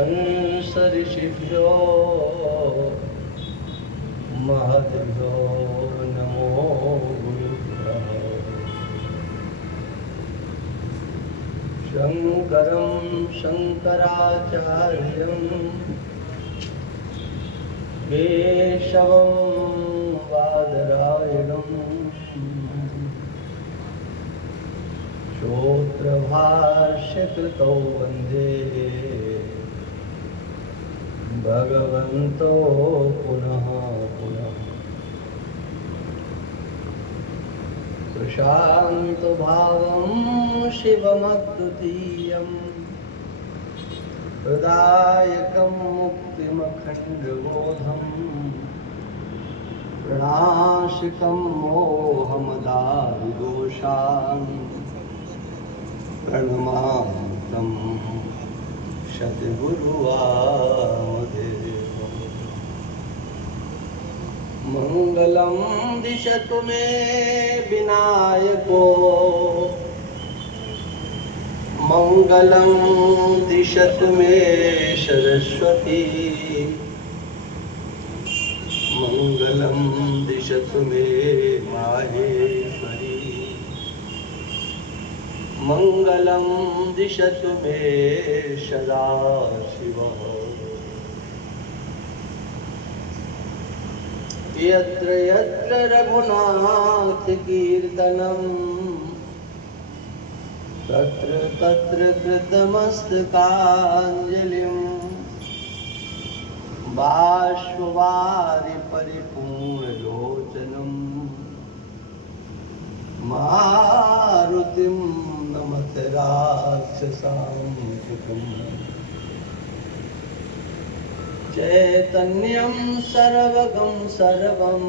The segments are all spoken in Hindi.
हंस ऋषिभ्यो महद्भ्यो नमो गुरुभ्यः। शंकरं शंकराचार्यं केशवं बादरायणं सूत्रभाष्यकृतौ वन्दे भगवन्तो पुनः पुनः। प्रशान्तभावं शिवमद्वितीयं प्रदायकं मुक्तिमखण्डबोधं प्रणाशकं मोहमदारिदोषान् प्रणमामि तं सद्गुरुवामदेवम्। मङ्गलं दिशतु मे विनायको मङ्गलं दिशतु मे सरस्वती मङ्गलं दिशतु मे माहेश्वरी मङ्गलं दिशतु मे सदाशिवः। यत्र यत्र रघुनाथकीर्तनं तत्र तत्र कृतमस्तकाञ्जलिं बाष्पवारि परिपूर्णलोचनं मारुतिं नमत राक्षसान्वितम्। चैतन्यं सर्वगं सर्वं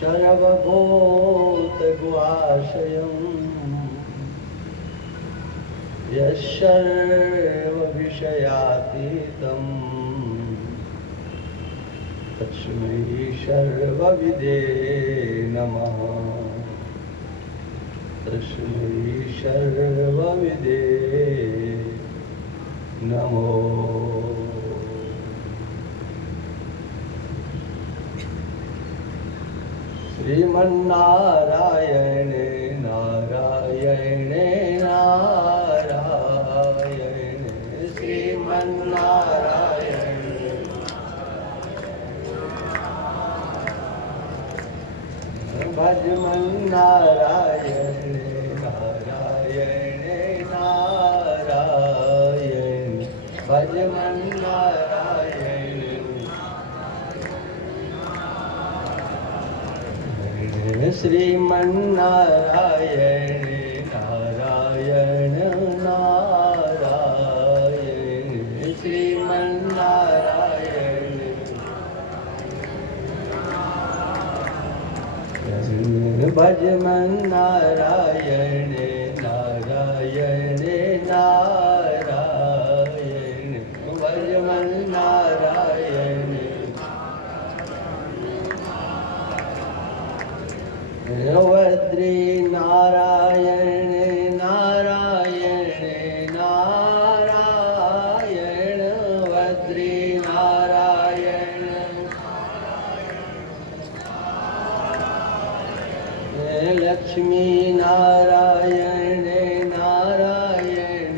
सर्वभूतगुहाशयं यस्सर्वविषयातीतं तस्मै सर्वविदे नमः। तस्मै सर्वविदे नमो। श्रीमन्नारायण नारायण नारायण श्रीमन्नारायण भजमन्नारायण नारायण नारायण भजमन्नारायण श्रीमन्नारायण नारायण नारायण श्रीमन्नारायण भजमन्नारायण नारायण नारायण भजमन्नारायण वद्री नारायण नारायण नारायण वद्री नारायण लक्ष्मी नारायण नारायण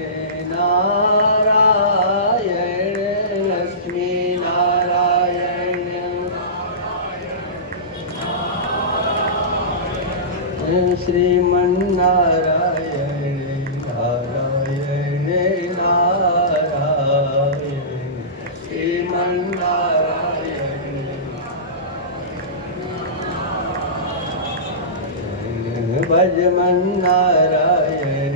नारायण लक्ष्मी नारायण श्रीमन्नारायण नारायण नारायण श्रीमन्नारायण भजमन्नारायण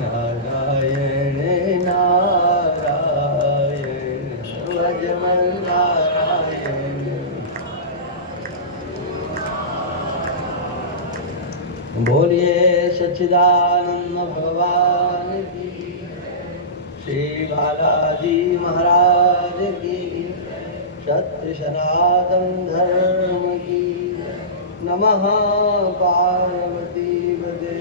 नारायण नारायण भजमन्नारायण। बोलिए सच्चिदानंद भगवान की, श्री बालाजी महाराज की, सत्य सनातन धर्म की। नमः पार्वती पदे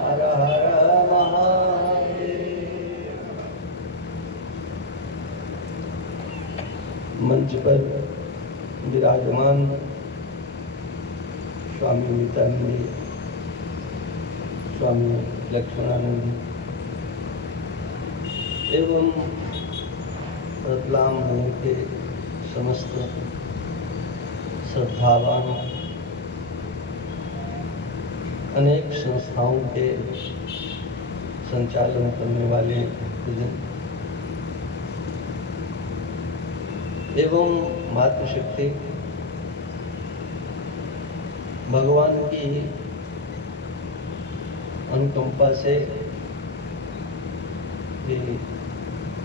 हर हर महादेव। मंच पर विराजमान स्वामी विवेकानंद, स्वामी लक्ष्मणानंद एवं रतलाम नगर के समस्त श्रद्धावान, अनेक संस्थाओं के संचालन करने वाले एवं मातृशक्ति भगवान की अनुकंपा से ये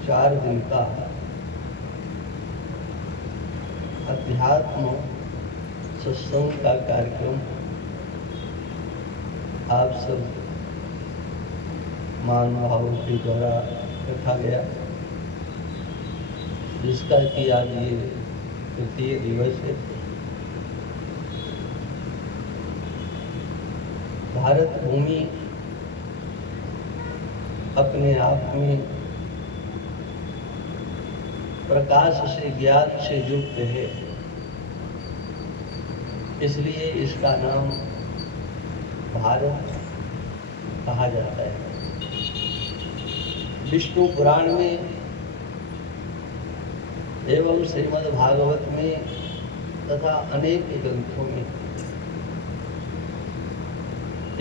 4 दिन का अध्यात्म सत्संग का कार्यक्रम आप सब महानुभावों के द्वारा रखा गया, जिसका कि आज ये 3य दिवस है। भारत भूमि अपने आप में प्रकाश से ज्ञान से युक्त है, इसलिए इसका नाम भारत कहा जाता है। विष्णु पुराण में एवं श्रीमद् भागवत में तथा अनेक ग्रंथों में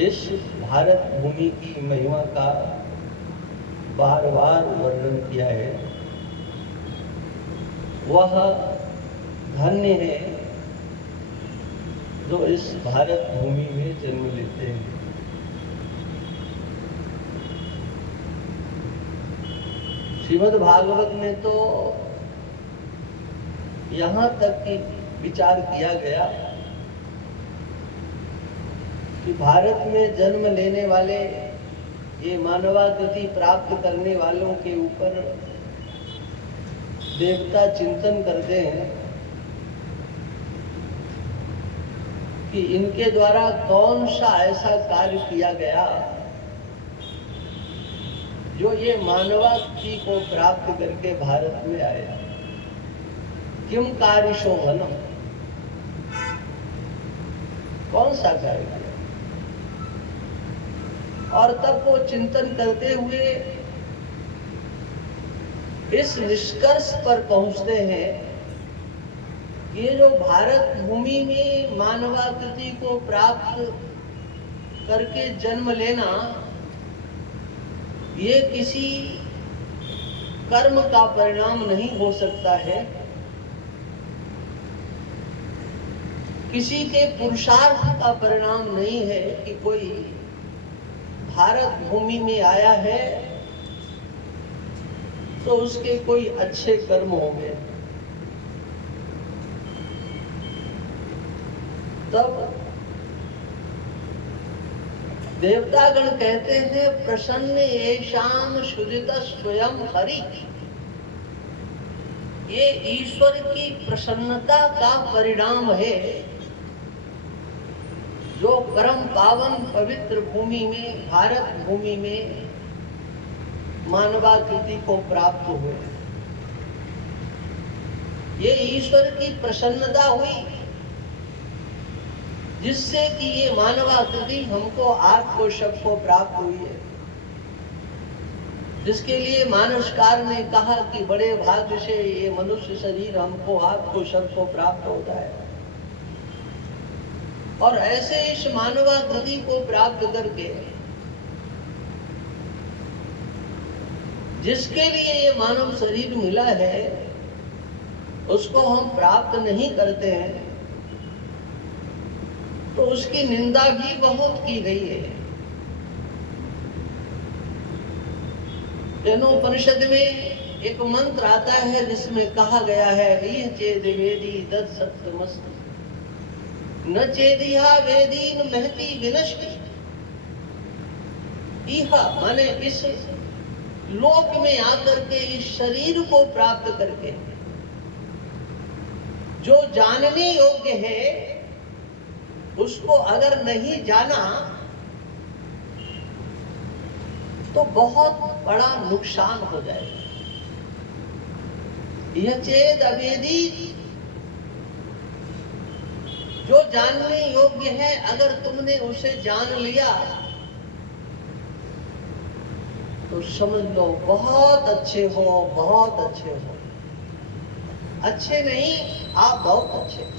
इस भारत भूमि की महिमा का बार बार वर्णन किया है। वह धन्य है जो इस भारत भूमि में जन्म लेते हैं। श्रीमद् भागवत में तो यहाँ तक कि विचार किया गया कि भारत में जन्म लेने वाले, ये मानवाकृति प्राप्त करने वालों के ऊपर देवता चिंतन करते हैं कि इनके द्वारा कौन सा ऐसा कार्य किया गया जो ये मानवाकृति को प्राप्त करके भारत में आया। किम कार्य शोभनम, कौन सा कार्य किया। और तब वो चिंतन करते हुए इस निष्कर्ष पर पहुंचते हैं कि ये जो भारत भूमि में मानवाकृति को प्राप्त करके जन्म लेना, ये किसी कर्म का परिणाम नहीं हो सकता है, किसी के पुरुषार्थ का परिणाम नहीं है कि कोई भारत भूमि में आया है तो उसके कोई अच्छे कर्म होंगे। तब देवतागण कहते हैं प्रसन्न येषाम सुजित स्वयं हरि, ये ईश्वर की प्रसन्नता का परिणाम है जो परम पावन पवित्र भूमि में, भारत भूमि में मानवाकृति को प्राप्त हुए। ये ईश्वर की प्रसन्नता हुई जिससे कि ये मानवाकृति हमको आपको सबको प्राप्त हुई है, जिसके लिए मानसकार ने कहा कि बड़े भाग्य से ये मनुष्य शरीर हमको आपको सबको प्राप्त होता है। और ऐसे इस मानवाकृति को प्राप्त करके जिसके लिए ये मानव शरीर मिला है उसको हम प्राप्त नहीं करते हैं तो उसकी निंदा भी बहुत की गई है। केनोपनिषद में एक मंत्र आता है जिसमें कहा गया है ईह चेद वेदी दत् सत्यमस्त न चेदिहा वेदीन महती विनष्टि। इहा माने इस लोक में आकर के इस शरीर को प्राप्त करके जो जानने योग्य है उसको अगर नहीं जाना तो बहुत बड़ा नुकसान हो जाएगा। यह चेद अवेदी, जो जानने योग्य है अगर तुमने उसे जान लिया तो समझ लो बहुत अच्छे हो, बहुत अच्छे हो। अच्छे नहीं, आप बहुत अच्छे हो।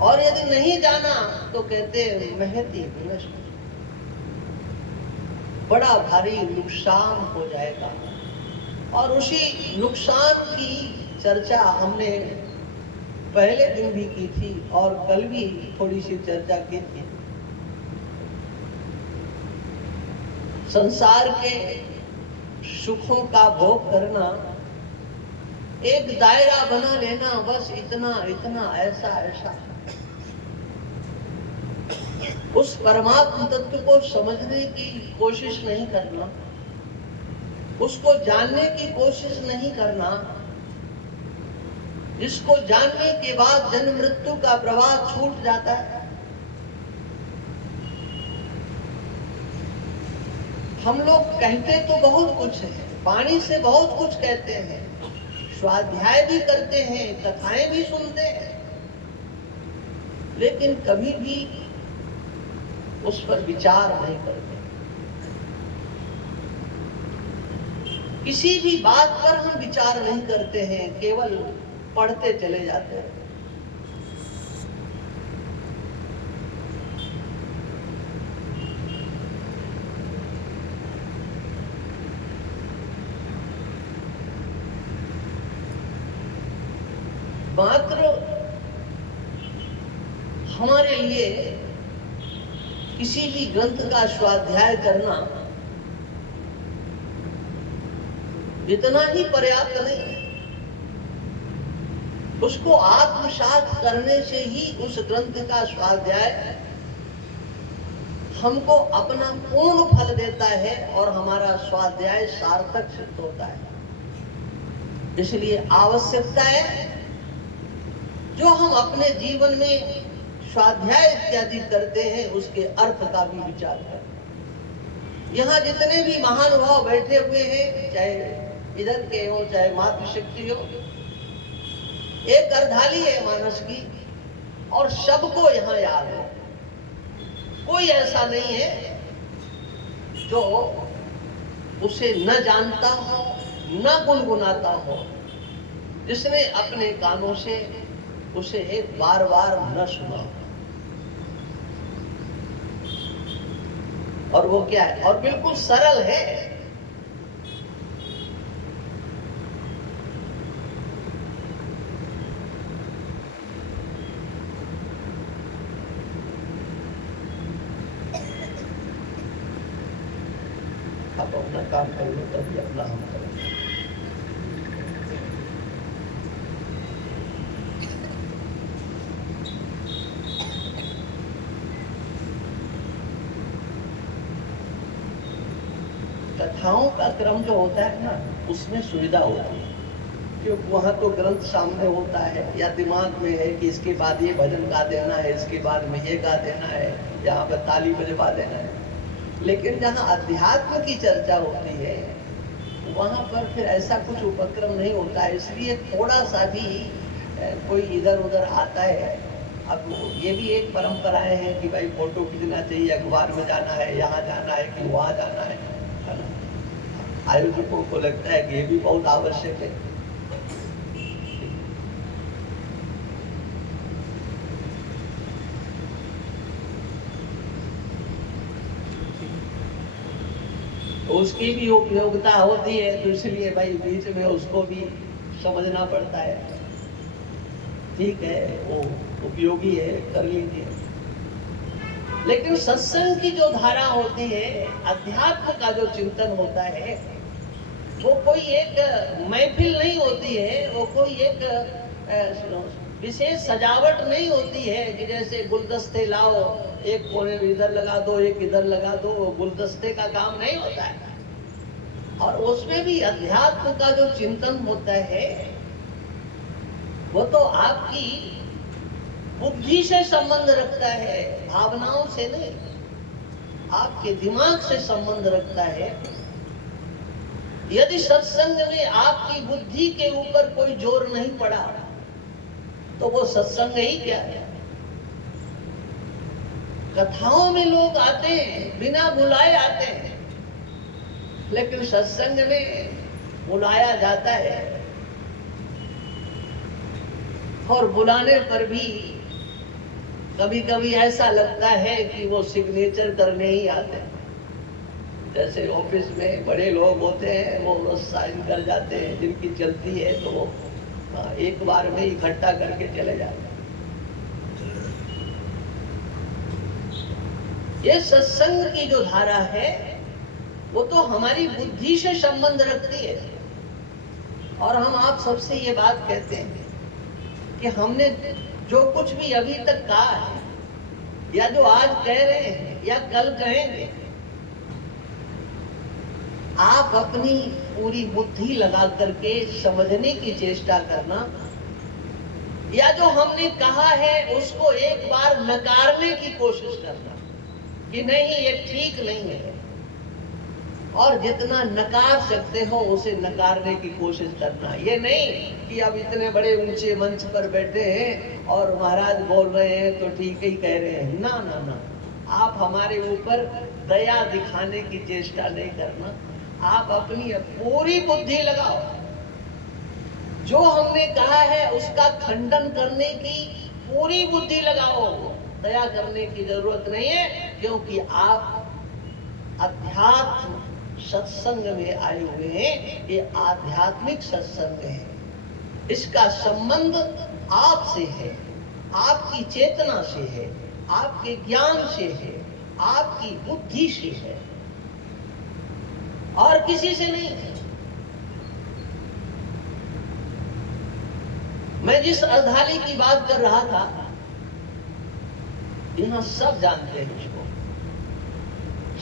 और यदि नहीं जाना तो कहते महती विनष्ट, बड़ा भारी नुकसान हो जाएगा। और उसी नुकसान की चर्चा हमने पहले दिन भी की थी और कल भी थोड़ी सी चर्चा की थी। संसार के सुखों का भोग करना, एक दायरा बना लेना, बस इतना इतना, ऐसा ऐसा। उस परमात्म तत्व को समझने की कोशिश नहीं करना, उसको जानने की कोशिश नहीं करना, जिसको जानने के बाद जन्म मृत्यु का प्रवाह छूट जाता है। हम लोग कहते तो बहुत कुछ है, वाणी से बहुत कुछ कहते हैं, स्वाध्याय भी करते हैं, कथाएं भी सुनते हैं, लेकिन कभी भी उस पर विचार नहीं करते। किसी भी बात पर हम विचार नहीं करते हैं, केवल पढ़ते चले जाते हैं। मात्र हमारे लिए किसी भी ग्रंथ का स्वाध्याय करना इतना ही पर्याप्त नहीं है। उसको आत्मसात करने से ही उस ग्रंथ का स्वाध्याय हमको अपना पूर्ण फल देता है और हमारा स्वाध्याय सार्थक सिद्ध होता है। इसलिए आवश्यकता है जो हम अपने जीवन में स्वाध्याय इत्यादि करते हैं उसके अर्थ का भी विचार करें। यहाँ जितने भी महानुभाव बैठे हुए हैं, चाहे इधर के हो चाहे मातृशक्ति हो, एक अर्धाली है मानस की और सबको यहाँ याद है। कोई ऐसा नहीं है जो उसे न जानता हो न गुनगुनाता हो, जिसने अपने कानों से उसे एक बार बार न सुना। और वो क्या है, और बिल्कुल सरल है। आप अपना काम कर लो तभी अपना हम करेंगे। कथाओं का क्रम जो होता है ना, उसमें सुविधा होती है, क्योंकि वहां तो ग्रंथ सामने होता है या दिमाग में है कि इसके बाद ये भजन गा देना है, इसके बाद में ये गा देना है, यहाँ पर ताली बजवा देना है। लेकिन जहाँ अध्यात्म की चर्चा होती है वहां पर फिर ऐसा कुछ उपक्रम नहीं होता है। इसलिए थोड़ा सा भी कोई इधर उधर आता है। अब ये भी एक परंपराएं हैं कि भाई फोटो खींचना चाहिए, अखबार में जाना है, यहाँ जाना है कि वहाँ जाना है ना। आयोजकों को लगता है कि ये भी बहुत आवश्यक है। उसकी भी उपयोगिता होती है, तो इसलिए भाई बीच में उसको भी समझना पड़ता है। ठीक है, वो उपयोगी है, कर लीजिए। लेकिन सत्संग की जो धारा होती है, अध्यात्म का जो चिंतन होता है, वो कोई एक महफिल नहीं होती है, वो कोई एक विशेष सजावट नहीं होती है कि जैसे गुलदस्ते लाओ, एक कोने में इधर लगा दो, एक इधर लगा दो। वो गुलदस्ते का काम नहीं होता है। और उसमें भी अध्यात्म का जो चिंतन होता है वो तो आपकी बुद्धि से संबंध रखता है, भावनाओं से नहीं, आपके दिमाग से संबंध रखता है। यदि सत्संग में आपकी बुद्धि के ऊपर कोई जोर नहीं पड़ा तो वो सत्संग ही क्या है। कथाओं में लोग आते हैं, बिना बुलाए आते हैं, लेकिन सत्संग में बुलाया जाता है और बुलाने पर भी कभी कभी ऐसा लगता है कि वो सिग्नेचर करने ही आते हैं। जैसे ऑफिस में बड़े लोग होते हैं, वो साइन कर जाते हैं, जिनकी चलती है तो वो एक बार में इकट्ठा करके चले जाते हैं। ये सत्संग की जो धारा है वो तो हमारी बुद्धि से संबंध रखती है। और हम आप सबसे ये बात कहते हैं कि हमने जो कुछ भी अभी तक कहा है, या जो आज कह रहे हैं या कल कहेंगे, आप अपनी पूरी बुद्धि लगा करके समझने की चेष्टा करना, या जो हमने कहा है उसको एक बार नकारने की कोशिश करना कि नहीं ये ठीक नहीं है, और जितना नकार सकते हो उसे नकारने की कोशिश करना। ये नहीं कि अब इतने बड़े ऊंचे मंच पर बैठे हैं और महाराज बोल रहे हैं तो ठीक ही कह रहे हैं। ना ना ना, आप हमारे ऊपर दया दिखाने की चेष्टा नहीं करना। आप अपनी पूरी बुद्धि लगाओ, जो हमने कहा है उसका खंडन करने की पूरी बुद्धि लगाओ। दया करने की जरूरत नहीं है, क्योंकि आप अध्यात्म सत्संग में आए हुए हैं। ये आध्यात्मिक सत्संग है, इसका संबंध आपसे है, आपकी चेतना से है, आपके ज्ञान से है, आपकी बुद्धि से है, और किसी से नहीं है। मैं जिस अर्धाली की बात कर रहा था, यहां सब जानते हैं इसको।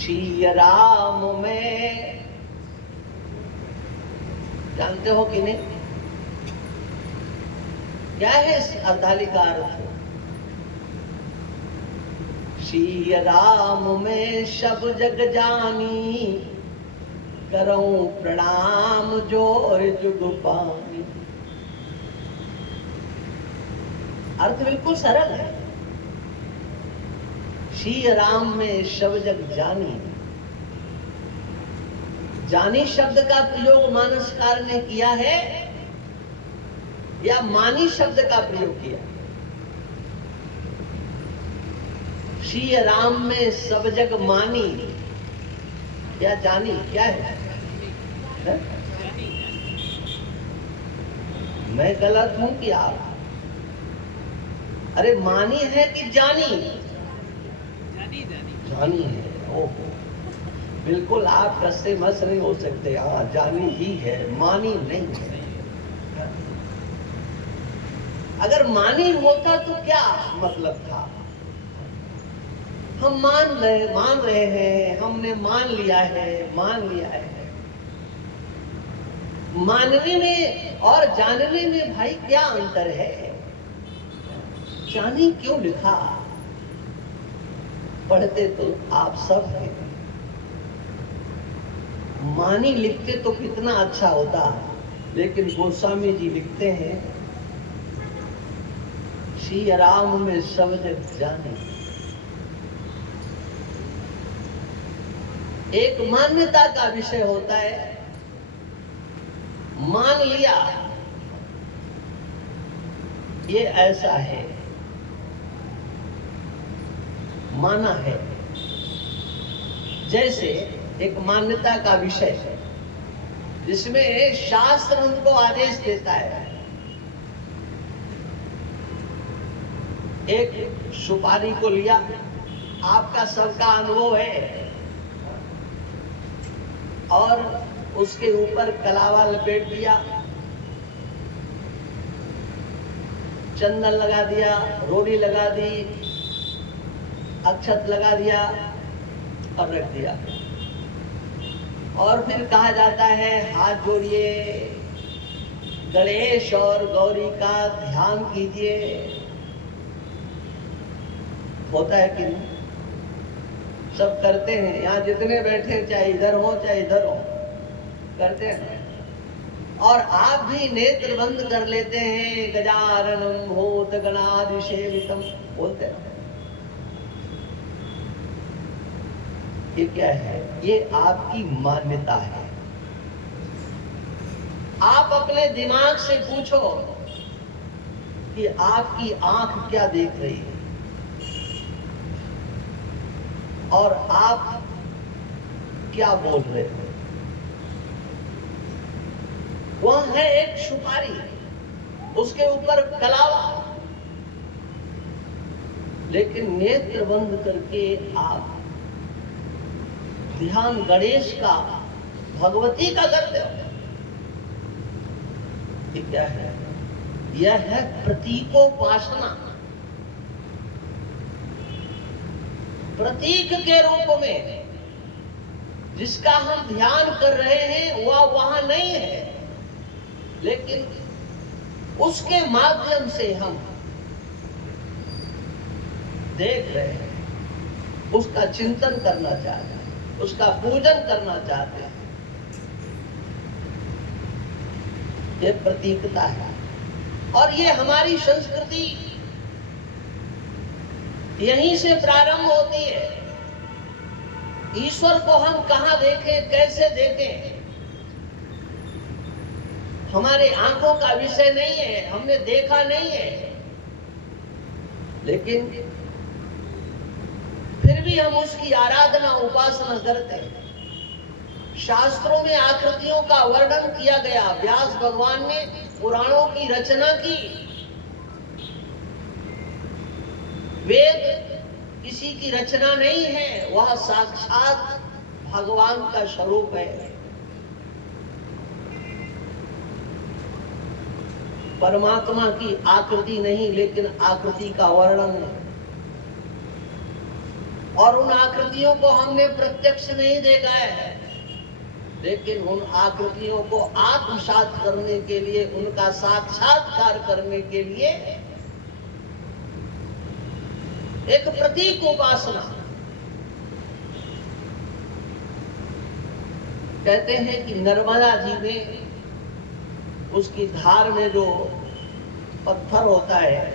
श्री राम में जानते हो कि नहीं? क्या है इस अर्धाली का अर्थ? श्री राम में सब जग जानी, करऊं प्रणाम जोर जुग पानी। अर्थ बिल्कुल सरल है। श्री राम में सब जग जानी। जानी शब्द का प्रयोग मानसकार ने किया है या मानी शब्द का प्रयोग किया? श्री राम में सब जग मानी या जानी, क्या है? मैं गलत हूं कि आप? अरे मानी है कि जानी? जानी है। ओहो, बिल्कुल आप कस्से मस नहीं हो सकते। हाँ, जानी ही है, मानी नहीं है। अगर मानी होता तो क्या मतलब था? हम मान रहे हैं, हमने मान लिया है। मानने में और जानने में भाई क्या अंतर है? जानी क्यों लिखा? पढ़ते तो आप सब थे। मानी लिखते तो कितना अच्छा होता, लेकिन गोस्वामी जी लिखते हैं श्री राम में सब जग जानी। एक मान्यता का विषय होता है, मान लिया ये ऐसा है, माना है। जैसे एक मान्यता का विषय है जिसमें शास्त्र हमको आदेश देता है। एक सुपारी को लिया, आपका सबका अनुभव है, और उसके ऊपर कलावा लपेट दिया, चंदन लगा दिया, रोली लगा दी, अक्षत लगा दिया और रख दिया। और फिर कहा जाता है हाथ जोड़िए, गणेश और गौरी का ध्यान कीजिए। होता है कि नहीं? सब करते हैं। यहाँ जितने बैठे, चाहे इधर हो चाहे इधर हो, करते हैं। और आप भी नेत्र बंद कर लेते हैं, गजाननं भूतगणादि सेवितम बोलते हैं। ये क्या है? ये आपकी मान्यता है। आप अपने दिमाग से पूछो कि आपकी आंख क्या देख रही है और आप क्या बोल रहे हो। वह है एक सुपारी, उसके ऊपर कलावा, लेकिन नेत्र बंद करके आप ध्यान गणेश का, भगवती का करते हो। ये क्या है? यह है प्रतीकोपासना। प्रतीक के रूप में जिसका हम ध्यान कर रहे हैं वह वहां नहीं है, लेकिन उसके माध्यम से हम देख रहे हैं, उसका चिंतन करना चाहते हैं, उसका पूजन करना चाहते हैं। ये प्रतीकता है। और ये हमारी संस्कृति यहीं से प्रारंभ होती है। ईश्वर को हम कहां देखें, कैसे देखें, हमारे आंखों का विषय नहीं है, हमने देखा नहीं है, लेकिन फिर भी हम उसकी आराधना उपासना करते हैं। शास्त्रों में आकृतियों का वर्णन किया गया। व्यास भगवान ने पुराणों की रचना की। वेद किसी की रचना नहीं है, वह साक्षात भगवान का स्वरूप है। परमात्मा की आकृति नहीं, लेकिन आकृति का वर्णन है। और उन आकृतियों को हमने प्रत्यक्ष नहीं देखा है, लेकिन उन आकृतियों को आत्मसात करने के लिए, उनका साक्षात्कार करने के लिए एक प्रतीक उपासना। कहते हैं कि नर्मदा जी में, उसकी धार में जो पत्थर होता है,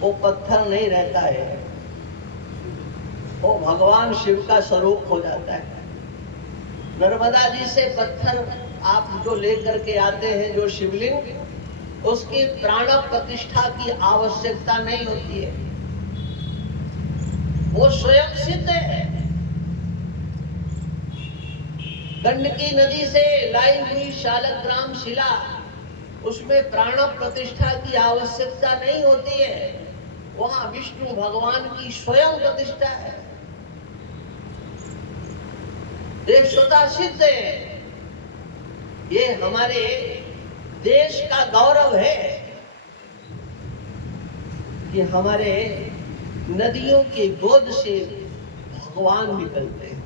वो पत्थर नहीं रहता है, वो भगवान शिव का स्वरूप हो जाता है। नर्मदा जी से पत्थर आप जो लेकर के आते हैं, जो शिवलिंग, उसकी प्राण प्रतिष्ठा की आवश्यकता नहीं होती है, वो स्वयं सिद्ध है। गंडकी नदी से लाई हुई शालग्राम शिला, उसमें प्राण प्रतिष्ठा की आवश्यकता नहीं होती है, वहां विष्णु भगवान की स्वयं प्रतिष्ठा है। ये स्वतः सिद्ध है। ये हमारे देश का गौरव है कि हमारे नदियों के गोद से भगवान निकलते हैं।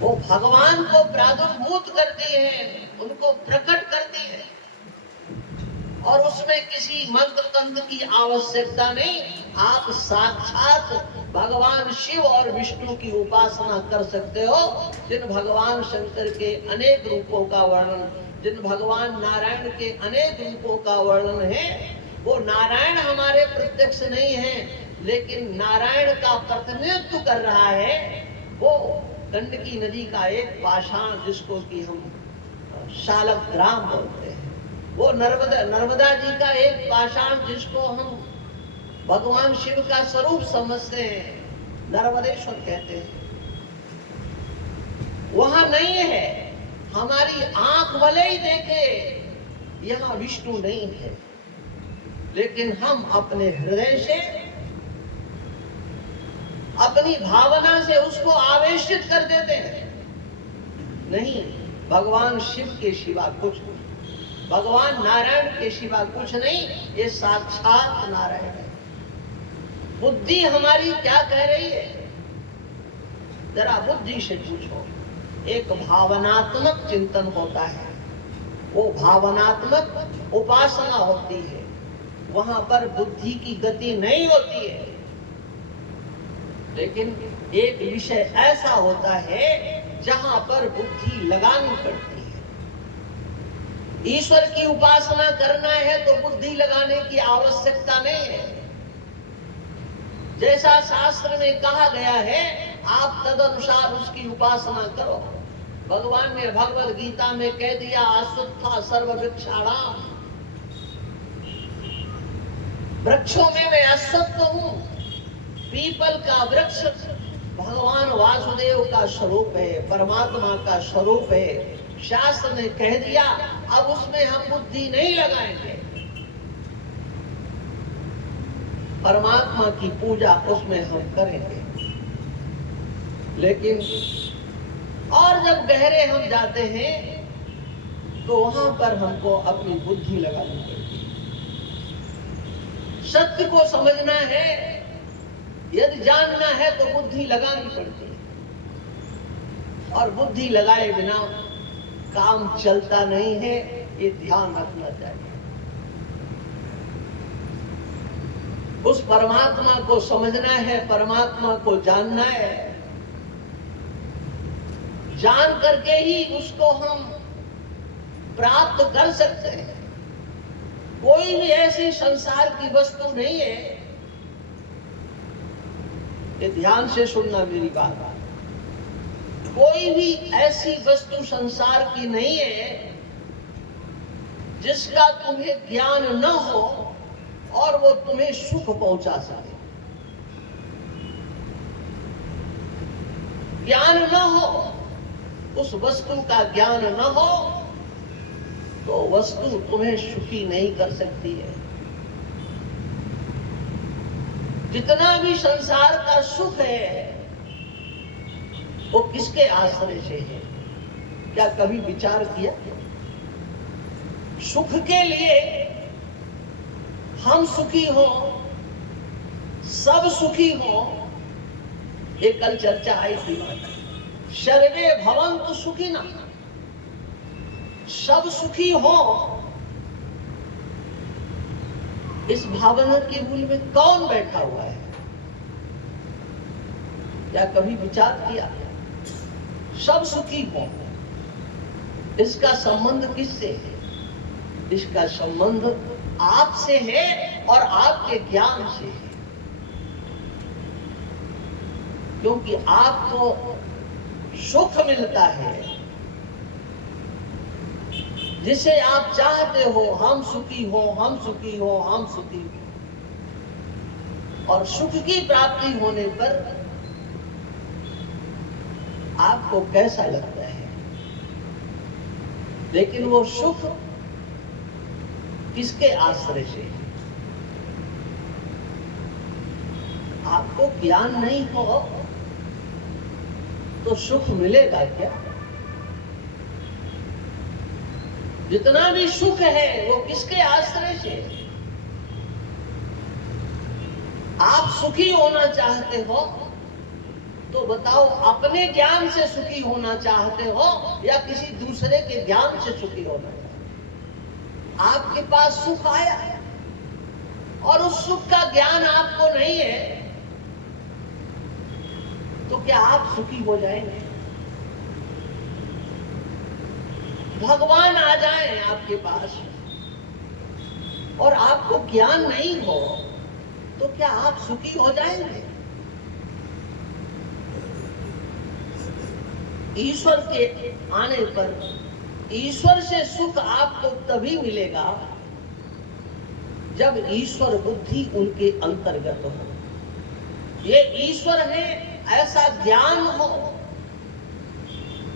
वो भगवान को प्रादुर्भूत करती है, उनको प्रकट करती है, और उसमें किसी मंत्र तंत्र की आवश्यकता नहीं। आप साक्षात भगवान शिव और विष्णु की उपासना कर सकते हो। जिन भगवान शंकर के अनेक रूपों का वर्णन, जिन भगवान नारायण के अनेक रूपों का वर्णन है, वो नारायण हमारे प्रत्यक्ष नहीं है, लेकिन नारायण का प्रतिनिधित्व कर रहा है वो गंडकी नदी का एक पाषाण, जिसको कि हम शालग्राम बोलते हैं, वो नर्मदा जी का एक पाषाण, जिसको हम भगवान शिव का स्वरूप समझते हैं, नर्मदेश्वर कहते हैं। वहां नहीं है। हमारी आंख भले ही देखे, यहाँ विष्णु नहीं है, लेकिन हम अपने हृदय से, अपनी भावना से उसको आवेशित कर देते हैं। नहीं, भगवान शिव के सिवा कुछ नहीं, भगवान नारायण के सिवा कुछ नहीं, ये साक्षात नारायण है। बुद्धि हमारी क्या कह रही है? जरा बुद्धि से पूछो। एक भावनात्मक चिंतन होता है, वो भावनात्मक उपासना होती है, वहां पर बुद्धि की गति नहीं होती है। लेकिन एक विषय ऐसा होता है जहां पर बुद्धि लगानी पड़ती है। ईश्वर की उपासना करना है तो बुद्धि लगाने की आवश्यकता नहीं है। जैसा शास्त्र में कहा गया है आप तदनुसार उसकी उपासना करो। भगवान ने भगवद गीता में कह दिया अश्वत्था सर्व वृक्षाणाम, वृक्षों में मैं अश्वत्थ हूं। पीपल का वृक्ष भगवान वासुदेव का स्वरूप है, परमात्मा का स्वरूप है। शास्त्र ने कह दिया अब उसमें हम बुद्धि नहीं लगाएंगे। परमात्मा की पूजा उसमें हम करेंगे। लेकिन और जब गहरे हम जाते हैं तो वहां पर हमको अपनी बुद्धि लगानी पड़ती है। सत्य को समझना है, यदि जानना है तो बुद्धि लगानी पड़ती है। और बुद्धि लगाए बिना काम चलता नहीं है, ये ध्यान रखना चाहिए। उस परमात्मा को समझना है, परमात्मा को जानना है। जान करके ही उसको हम प्राप्त कर सकते हैं। कोई भी ऐसी संसार की वस्तु नहीं है, ये ध्यान से सुनना मेरी बात। कोई भी ऐसी वस्तु संसार की नहीं है जिसका तुम्हें ज्ञान न हो और वो तुम्हें सुख पहुंचा सके। ज्ञान न हो, उस वस्तु का ज्ञान न हो तो वस्तु तुम्हें सुखी नहीं कर सकती है। जितना भी संसार का सुख है वो किसके आश्रय से है? क्या कभी विचार किया? सुख के लिए हम सुखी हो, सब सुखी हो, ये कल चर्चा आई थी। सर्वे भवन्तु सुखिनः, सब सुखी हो, इस भावना के मूल में कौन बैठा हुआ है? क्या कभी विचार किया? सब सुखी हो, इसका संबंध किससे है? इसका संबंध आपसे है और आपके ज्ञान से है। क्योंकि आपको सुख मिलता है जिसे आप चाहते हो, हम सुखी हो, हम सुखी हो, हम सुखी हो। और सुख की प्राप्ति होने पर आपको कैसा लगता है? लेकिन वो सुख किसके आश्रय से है? आपको ज्ञान नहीं हो तो सुख मिलेगा क्या? जितना भी सुख है वो किसके आश्रय से है? आप सुखी होना चाहते हो तो बताओ, अपने ज्ञान से सुखी होना चाहते हो या किसी दूसरे के ज्ञान से सुखी होना चाहते हो? आपके पास सुख आया और उस सुख का ज्ञान आपको नहीं है तो क्या आप सुखी हो जाएंगे? भगवान आ जाए आपके पास और आपको ज्ञान नहीं हो तो क्या आप सुखी हो जाएंगे? ईश्वर के आने पर ईश्वर से सुख आपको तभी मिलेगा जब ईश्वर बुद्धि उनके अंतर्गत हो। ये ईश्वर है ऐसा ज्ञान हो,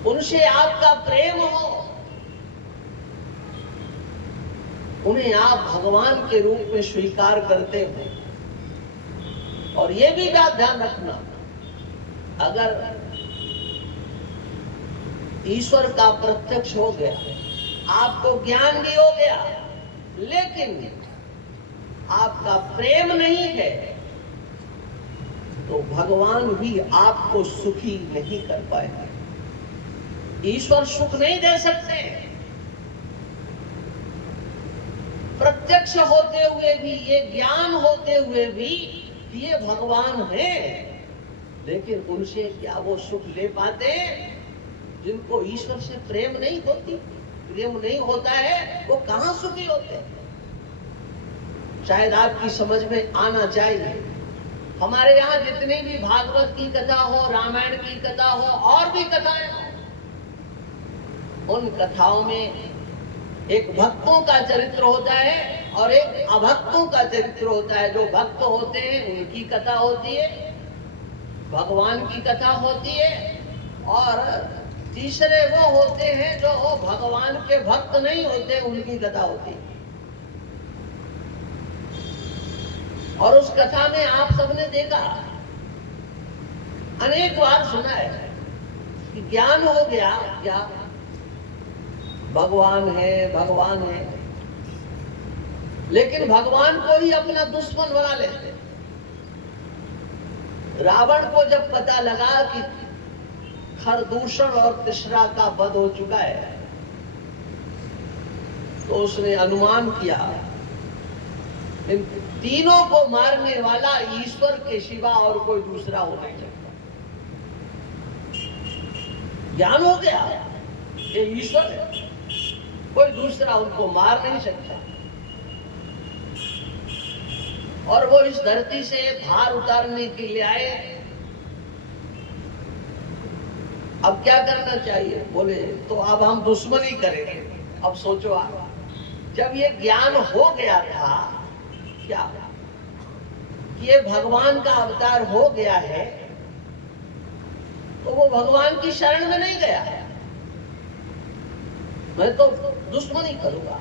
उनसे आपका प्रेम हो, उन्हें आप भगवान के रूप में स्वीकार करते हो। और ये भी बात ध्यान रखना, अगर ईश्वर का प्रत्यक्ष हो गया, आपको ज्ञान भी हो गया, लेकिन आपका प्रेम नहीं है तो भगवान भी आपको सुखी नहीं कर पाएंगे। ईश्वर सुख नहीं दे सकते। प्रत्यक्ष होते हुए भी, ये ज्ञान होते हुए भी ये भगवान है, लेकिन उनसे क्या वो सुख ले पाते? जिनको ईश्वर से प्रेम नहीं होती, प्रेम नहीं होता है, वो कहां सुखी होते हैं? शायद आपकी समझ में आना चाहिए। हमारे यहाँ जितनी भी भागवत की कथा हो, रामायण की कथा हो, और भी कथाएं हो, उन कथाओं में एक भक्तों का चरित्र होता है और एक अभक्तों का चरित्र होता है। जो भक्त होते हैं उनकी कथा होती है, भगवान की कथा होती है, और तीसरे वो होते हैं जो भगवान के भक्त नहीं होते, उनकी कथा होती है। और उस कथा में आप सबने देखा, अनेक बार सुना है कि ज्ञान हो गया क्या, भगवान है, भगवान है, लेकिन भगवान को ही अपना दुश्मन बना लेते। रावण को जब पता लगा कि खरदूषण और तिसरा का वध हो चुका है, तो उसने अनुमान किया इन तीनों को मारने वाला ईश्वर के सिवा और कोई दूसरा हो नहीं सकता। ज्ञान हो गया ये ईश्वर है, कोई दूसरा उनको मार नहीं सकता। और वो इस धरती से भार उतारने के लिए आए। अब क्या करना चाहिए? बोले तो अब हम दुश्मनी करेंगे। अब सोचो आप, जब ये ज्ञान हो गया था क्या, ये भगवान का अवतार हो गया है, तो वो भगवान की शरण में नहीं गया है, मैं तो दुश्मनी करूंगा।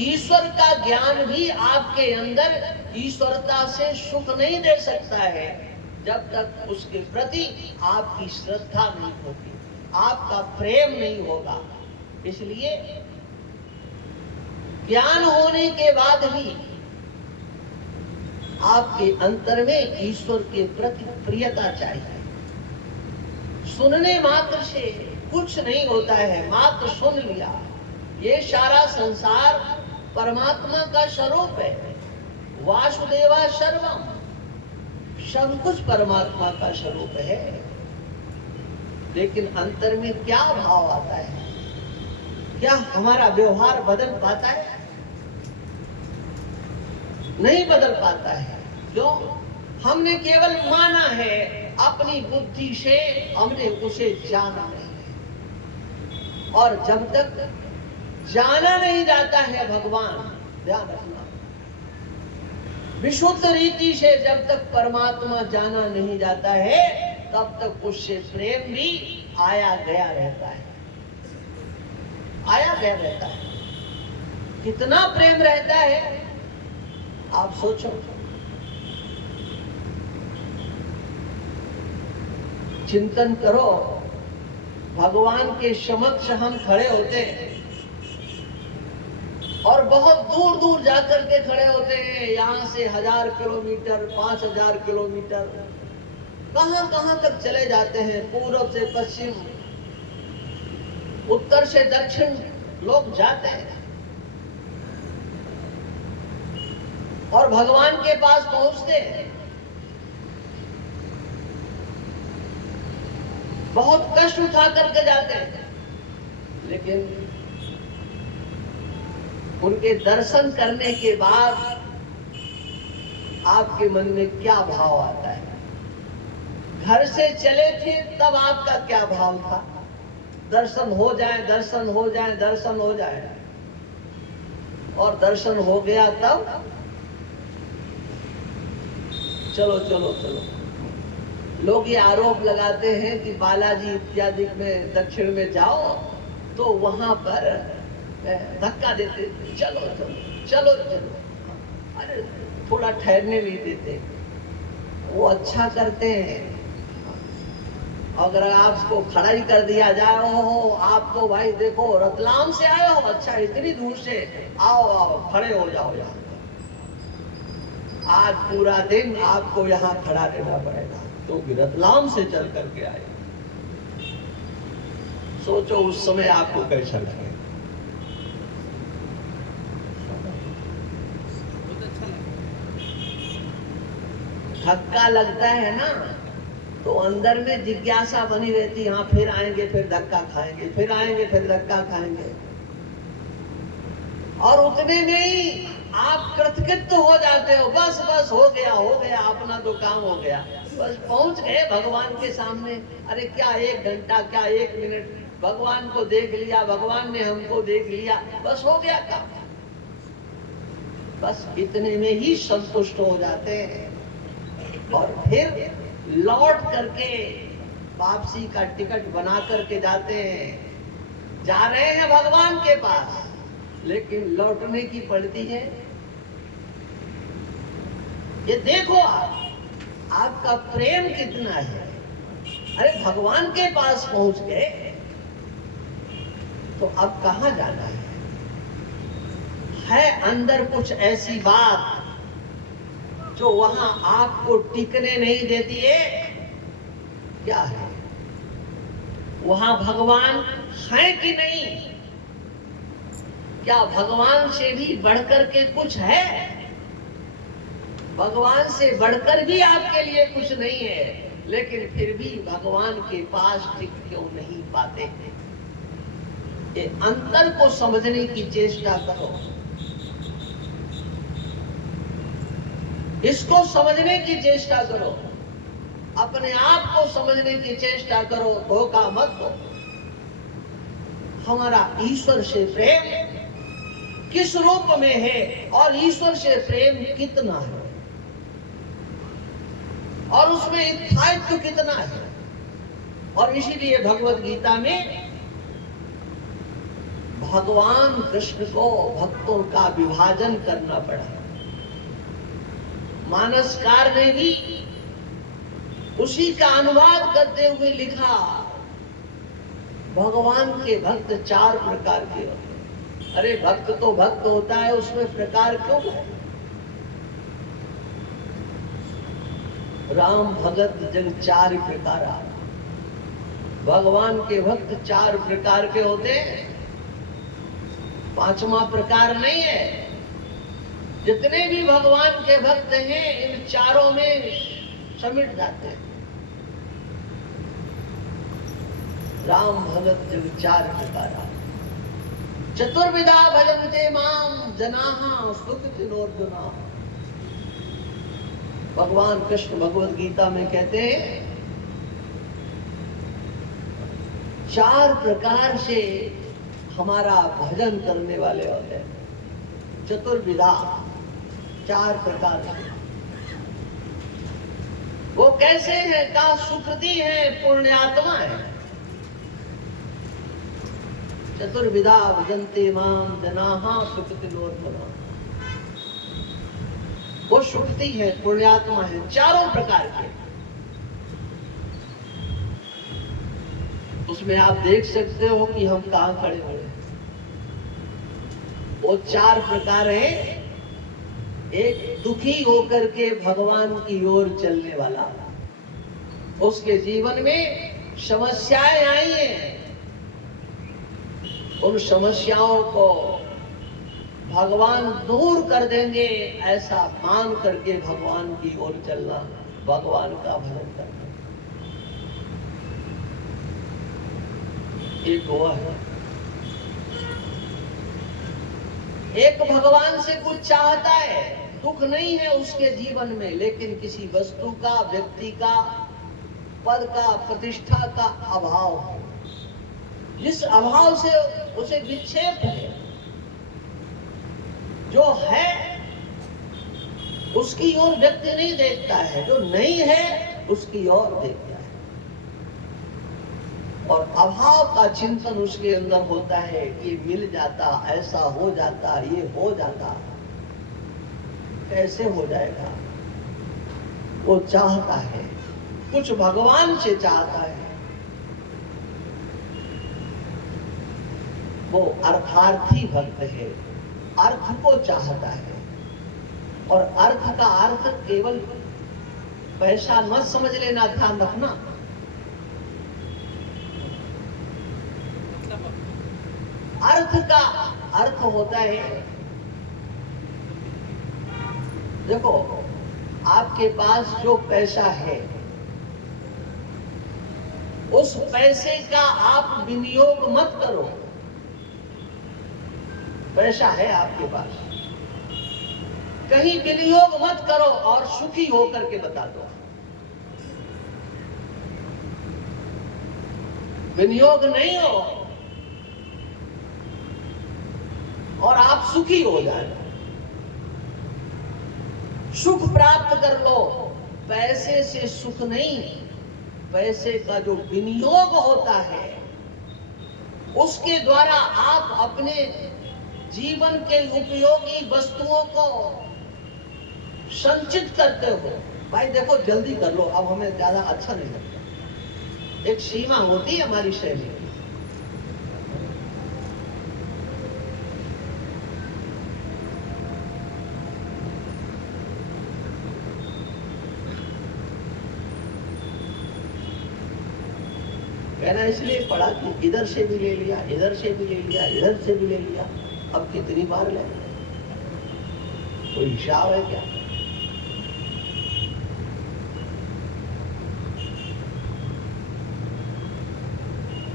ईश्वर का ज्ञान भी आपके अंदर ईश्वरता से सुख नहीं दे सकता है जब तक उसके प्रति आपकी श्रद्धा नहीं होगी, आपका प्रेम नहीं होगा। इसलिए ज्ञान होने के बाद भी आपके अंतर में ईश्वर के प्रति प्रियता चाहिए। सुनने मात्र से कुछ नहीं होता है, मात्र सुन लिया। ये सारा संसार परमात्मा का स्वरूप है, वासुदेवा सर्वम, सब कुछ परमात्मा का स्वरूप है। लेकिन अंतर में क्या भाव आता है? क्या हमारा व्यवहार बदल पाता है? नहीं बदल पाता है। क्यों? हमने केवल माना है, अपनी बुद्धि से हमने उसे जाना नहीं। और जब तक जाना नहीं जाता है भगवान, ध्यान रखना, विशुद्ध रीति से जब तक परमात्मा जाना नहीं जाता है, तब तक उससे प्रेम भी आया गया रहता है, आया गया रहता है। कितना प्रेम रहता है आप सोचो। चिंतन करो, भगवान के समक्ष हम खड़े होते हैं और बहुत दूर दूर जाकर के खड़े होते हैं, यहां से 1000 किलोमीटर, 5000 किलोमीटर, कहां कहां तक चले जाते हैं, पूर्व से पश्चिम, उत्तर से दक्षिण लोग जाते हैं और भगवान के पास पहुंचते हैं। बहुत कष्ट उठा करके जाते हैं, लेकिन उनके दर्शन करने के बाद आपके मन में क्या भाव आता है? घर से चले थे तब आपका क्या भाव था? दर्शन हो जाए, दर्शन हो जाए, दर्शन हो जाए, और दर्शन हो गया तब चलो चलो चलो। लोग ये आरोप लगाते हैं कि बालाजी इत्यादि में दक्षिण में जाओ तो वहां पर धक्का देते, चलो चलो चलो चलो, अरे थोड़ा ठहरने नहीं देते। वो अच्छा करते हैं, अगर आपको खड़ा ही कर दिया जाए, हो आपको भाई देखो रतलाम से आए हो, अच्छा इतनी दूर से आओ आओ खड़े हो जाओ यहाँ, आज पूरा दिन आपको यहाँ खड़ा रहना पड़ेगा, तो रतलाम से चल करके आए। सोचो उस समय आपको कैसा लगे। धक्का लगता है ना, तो अंदर में जिज्ञासा बनी रहती, हाँ फिर आएंगे फिर धक्का खाएंगे, फिर आएंगे फिर धक्का खाएंगे, और उतने में ही आप कृतकृत हो जाते हो। बस बस हो गया, अपना तो काम हो गया, बस पहुंच गए भगवान के सामने। अरे क्या 1 घंटा, क्या 1 मिनट, भगवान को देख लिया, भगवान ने हमको देख लिया, बस हो गया काम। बस इतने में ही संतुष्ट हो जाते हैं और फिर लौट करके वापसी का टिकट बना करके जाते हैं। जा रहे हैं भगवान के पास, लेकिन लौटने की पड़ती है। ये देखो आपका प्रेम कितना है। अरे भगवान के पास पहुंच गए तो अब कहां जाना है अंदर कुछ ऐसी बात जो वहां आपको टिकने नहीं देती है। क्या है वहां? भगवान है कि नहीं? क्या भगवान से भी बढ़कर के कुछ है? भगवान से बढ़कर भी आपके लिए कुछ नहीं है, लेकिन फिर भी भगवान के पास टिक क्यों नहीं पाते हैं? ये अंतर को समझने की चेष्टा करो, इसको समझने की चेष्टा करो, अपने आप को समझने की चेष्टा करो। धोखा मत दो। हमारा ईश्वर से प्रेम किस रूप में है और ईश्वर से प्रेम कितना है और उसमें स्थायित्व कितना है। और इसीलिए भगवत गीता में भगवान कृष्ण को भक्तों का विभाजन करना पड़ा। मानसकार ने भी उसी का अनुवाद करते हुए लिखा, भगवान के भक्त 4 प्रकार के होते हैं। अरे भक्त तो भक्त होता है, उसमें प्रकार क्यों है? राम भगत जग 4 प्रकार। भगवान के भक्त 4 प्रकार के होते हैं, 5वां प्रकार नहीं है। जितने भी भगवान के भक्त हैं इन चारों में समिट जाते हैं। राम भगत जग 4 प्रकार। चतुर्विधा भजन्ते माम जनाः सुकृतिनोर्जुना। भगवान कृष्ण भगवत गीता में कहते हैं 4 प्रकार से हमारा भजन करने वाले होते हैं। चतुर्विधा, 4 प्रकार से। वो कैसे है? का सुकृति है, पुण्यात्मा है। चतुर्विधा भजन्ते माम जनाः सुकृतिनोर्जुना। वो सुकृति है, पुण्यात्मा है, 4 प्रकार के। उसमें आप देख सकते हो कि हम कहां खड़े हुए हैं। वो 4 प्रकार है। एक दुखी होकर के भगवान की ओर चलने वाला, उसके जीवन में समस्याएं आई हैं, उन समस्याओं को भगवान दूर कर देंगे ऐसा मान करके भगवान की ओर चलना, भगवान का भजन करना। एक वो है। एक भगवान से कुछ चाहता है, दुख नहीं है उसके जीवन में, लेकिन किसी वस्तु का, व्यक्ति का, पद का, प्रतिष्ठा का अभाव है। जिस अभाव से उसे विक्षेप है, जो है उसकी ओर व्यक्ति नहीं देखता है, जो नहीं है उसकी ओर देखता है। और अभाव का चिंतन उसके अंदर होता है, ये मिल जाता, ऐसा हो जाता, ये हो जाता, कैसे हो जाएगा। वो चाहता है, कुछ भगवान से चाहता है। वो अर्थार्थी भक्त है, अर्थ को चाहता है। और अर्थ का अर्थ केवल पैसा मत समझ लेना, ध्यान रखना। अर्थ का अर्थ होता है, देखो आपके पास जो पैसा है उस पैसे का आप विनियोग मत करो। पैसा है आपके पास, कहीं विनियोग मत करो और सुखी होकर के बता दो। विनियोग नहीं हो और आप सुखी हो जाए, सुख प्राप्त कर लो। पैसे से सुख नहीं, पैसे का जो विनियोग होता है उसके द्वारा आप अपने जीवन के उपयोगी वस्तुओं को संचित करते हो। भाई देखो जल्दी कर लो, अब हमें ज्यादा अच्छा नहीं लगता। एक सीमा होती है हमारी शैली। कहना इसलिए पड़ा कि इधर से भी ले लिया, इधर से भी ले लिया, इधर से भी ले लिया। अब कितनी बार ले, कोई हिसाब है क्या?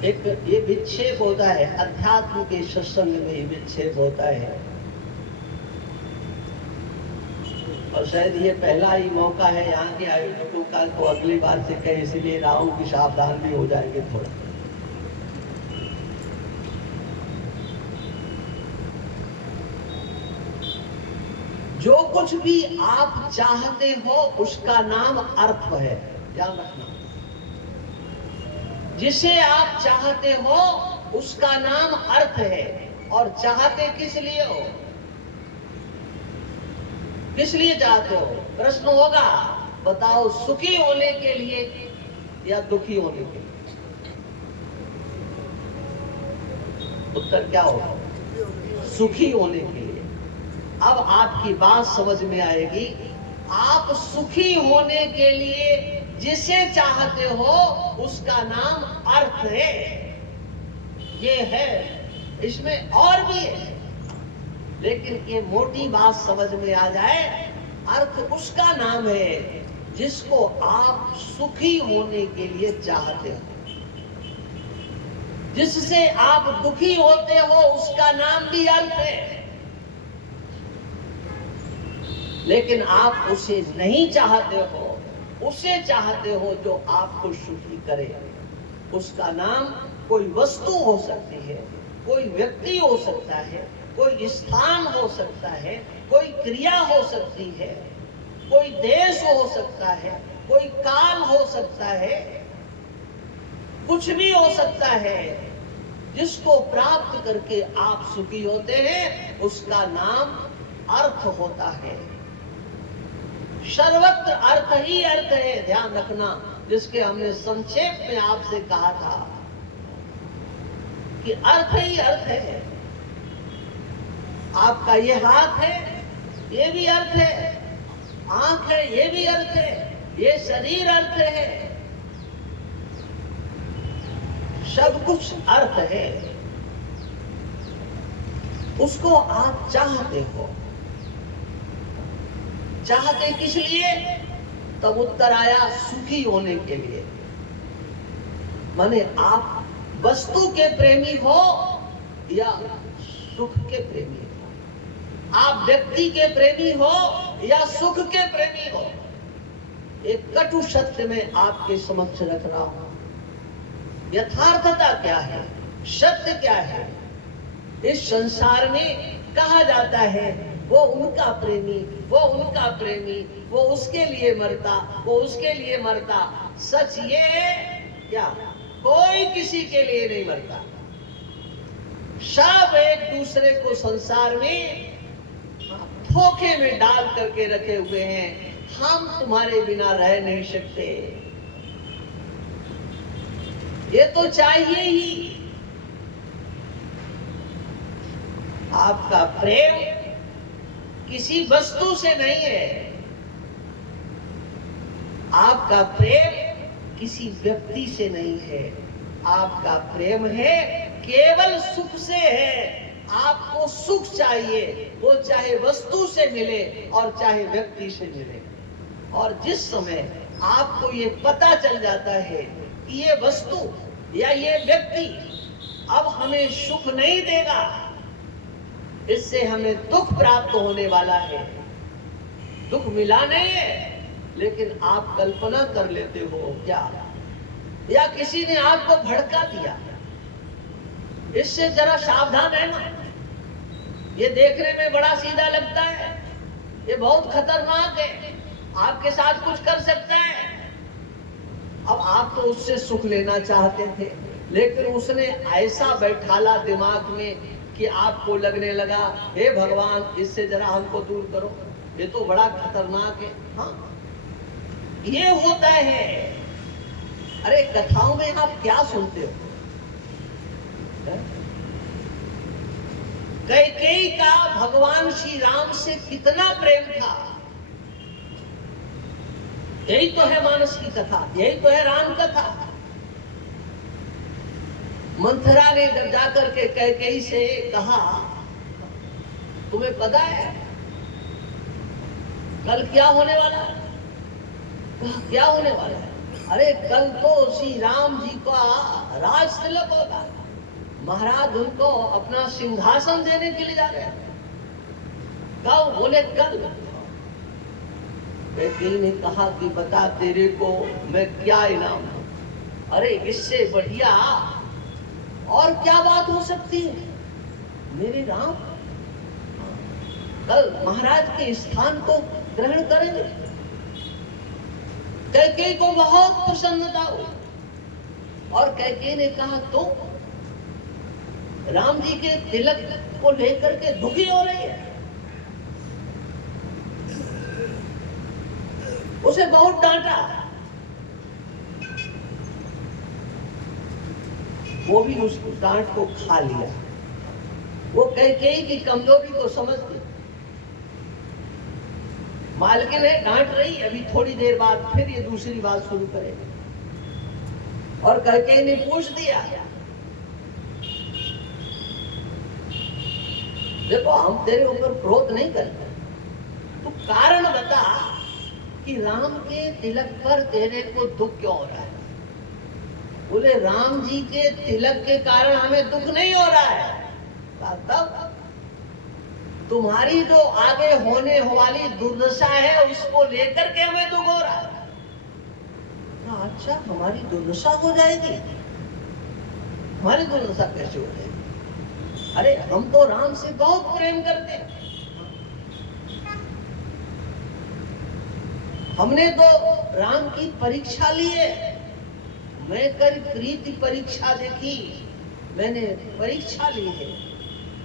एक ये विक्षेप होता है, अध्यात्म के सत्संग में ये विक्षेप होता है। और शायद ये पहला ही मौका है यहाँ के आयोजकों का, तो अगली बार से कहे इसलिए रहा हूं कि सावधान भी हो जाएंगे थोड़ा। जो कुछ भी आप चाहते हो उसका नाम अर्थ है, ध्यान रखना। जिसे आप चाहते हो उसका नाम अर्थ है। और चाहते किस लिए हो? किस लिए चाहते हो? प्रश्न होगा, बताओ सुखी होने के लिए या दुखी होने के लिए? उत्तर क्या होगा? सुखी होने के लिए। अब आपकी बात समझ में आएगी। आप सुखी होने के लिए जिसे चाहते हो उसका नाम अर्थ है। ये है, इसमें और भी है, लेकिन ये मोटी बात समझ में आ जाए। अर्थ उसका नाम है जिसको आप सुखी होने के लिए चाहते हो। जिससे आप दुखी होते हो उसका नाम भी अर्थ है। लेकिन आप उसे नहीं चाहते हो, उसे चाहते हो जो आपको सुखी करे। उसका नाम कोई वस्तु हो सकती है, कोई व्यक्ति हो सकता है, कोई स्थान हो सकता है, कोई क्रिया हो सकती है, कोई देश हो सकता है, कोई काल हो सकता है, कुछ भी हो सकता है। जिसको प्राप्त करके आप सुखी होते हैं उसका नाम अर्थ होता है। सर्वत्र अर्थ ही अर्थ है, ध्यान रखना। जिसके हमने संक्षेप में आपसे कहा था कि अर्थ ही अर्थ है। आपका ये हाथ है, ये भी अर्थ है। आंख है, ये भी अर्थ है। ये शरीर अर्थ है। सब कुछ अर्थ है। उसको आप चाहते हो। चाहते किस लिए? तब उत्तर आया सुखी होने के लिए। माने आप वस्तु के प्रेमी हो या सुख के प्रेमी हो। आप व्यक्ति के प्रेमी हो या सुख के प्रेमी हो। एक कटु सत्य में आपके समक्ष रख रहा हूं। यथार्थता क्या है, सत्य क्या है? इस संसार में कहा जाता है वो उनका प्रेमी, वो उनका प्रेमी, वो उसके लिए मरता, वो उसके लिए मरता। सच ये है क्या? कोई किसी के लिए नहीं मरता। सब एक दूसरे को संसार में धोखे में डाल करके रखे हुए हैं। हम तुम्हारे बिना रह नहीं सकते, ये तो चाहिए ही। आपका प्रेम किसी वस्तु से नहीं है। आपका प्रेम किसी व्यक्ति से नहीं है। आपका प्रेम है केवल सुख से है। आपको सुख चाहिए, वो चाहे वस्तु से मिले और चाहे व्यक्ति से मिले। और जिस समय आपको ये पता चल जाता है कि ये वस्तु या ये व्यक्ति अब हमें सुख नहीं देगा, इससे हमें दुख प्राप्त होने वाला है। दुख मिला नहीं है, लेकिन आप कल्पना कर लेते हो क्या, या किसी ने आपको भड़का दिया, इससे जरा सावधान रहना। ये देखने में बड़ा सीधा लगता है, ये बहुत खतरनाक है, आपके साथ कुछ कर सकता है। अब आप तो उससे सुख लेना चाहते थे, लेकिन उसने ऐसा बैठाला दिमाग में कि आपको लगने लगा, हे भगवान इससे जरा हमको दूर करो, ये तो बड़ा खतरनाक है। हाँ, ये होता है। अरे कथाओं में आप क्या सुनते हो? कैकेयी का भगवान श्री राम से कितना प्रेम था, यही तो है मानस की कथा, यही तो है राम कथा। मंथरा ने जब जाकर के कैकेयी से कहा, तुम्हें पता है कल क्या होने वाला है? क्या होने वाला है? अरे कल तो श्री राम जी का राज तिलक होगा, महाराज उनको अपना सिंहासन देने के लिए जा रहे हैं। कब? बोले कल। कैकेयी ने कहा कि बता तेरे को मैं क्या इनाम दूं? अरे इससे बढ़िया और क्या बात हो सकती है मेरे राम, कल महाराज के स्थान को ग्रहण करेंगे। कैकेयी को बहुत प्रसन्नता हुई और कैकेयी ने कहा तो राम जी के तिलक को लेकर के दुखी हो रही है। उसे बहुत डांटा, वो भी उस डांट को खा लिया। वो कैकेयी की कमजोरी को समझती, मालकिन है डांट रही, अभी थोड़ी देर बाद फिर ये दूसरी बात शुरू करेगी। और कैकेयी ने पूछ दिया, देखो हम तेरे ऊपर क्रोध नहीं करते, तू कारण बता कि राम के तिलक पर तेरे को दुख क्यों हो रहा है? बोले राम जी के तिलक के कारण हमें दुख नहीं हो रहा है, तब तुम्हारी जो आगे होने वाली दुर्दशा है उसको लेकर के हमें दुख हो रहा है। अच्छा हमारी दुर्दशा हो जाएगी? हमारी दुर्दशा कैसे हो जाएगी? अरे हम तो राम से बहुत प्रेम करते हैं, हमने तो राम की परीक्षा ली है। मैं कल प्रीति परीक्षा देखी, मैंने परीक्षा ली है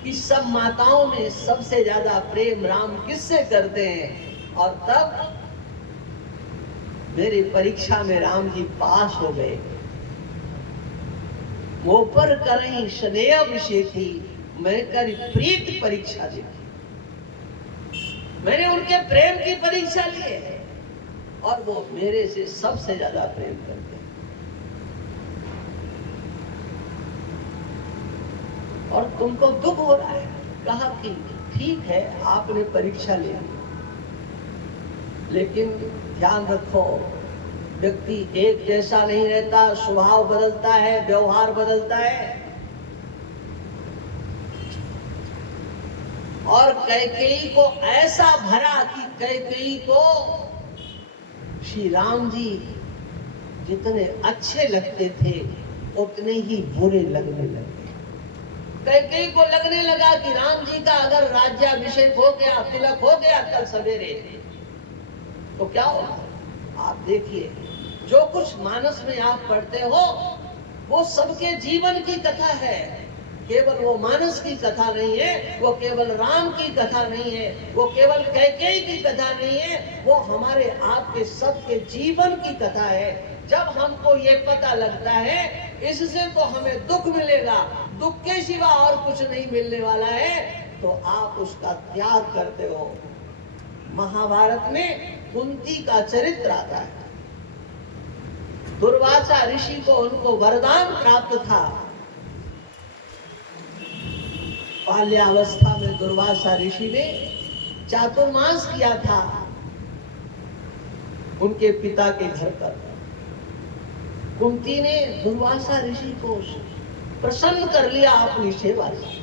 कि सब माताओं में सबसे ज्यादा प्रेम राम किससे करते हैं, और तब मेरी परीक्षा में राम जी पास हो गए। वो पर करें स्नेह विषेखी, मैं कर प्रीति परीक्षा देखी, मैंने उनके प्रेम की परीक्षा ली है और वो मेरे से सबसे ज्यादा प्रेम करते हैं। और तुमको दुख हो रहा है। कहा कि ठीक है आपने परीक्षा ले ली, लेकिन ध्यान रखो व्यक्ति एक जैसा नहीं रहता, स्वभाव बदलता है, व्यवहार बदलता है। और कैकेयी को ऐसा भरा कि कैकेयी को श्री राम जी जितने अच्छे लगते थे उतने ही बुरे लगने लगे। कैकेयी को लगने लगा कि राम जी का अगर राज्याभिषेक हो गया, तिलक हो गया कल सवेरे, तो क्या होगा? आप देखिए जो कुछ मानस में आप पढ़ते हो वो सबके जीवन की कथा है, केवल वो मानस की कथा नहीं है, वो केवल राम की कथा नहीं है, वो केवल कैकेयी की कथा नहीं है, वो हमारे आपके सबके जीवन की कथा है। जब हमको ये पता लगता है इससे तो हमें दुख मिलेगा, दुख के सिवा और कुछ नहीं मिलने वाला है, तो आप उसका त्याग करते हो। महाभारत में कुंती का चरित्र आता है। दुर्वासा ऋषि को उनको वरदान प्राप्त था। बाल्यावस्था में दुर्वासा ऋषि ने चातुर्मास किया था उनके पिता के घर पर। कुंती ने दुर्वासा ऋषि को प्रसन्न कर लिया अपनी सेवा से,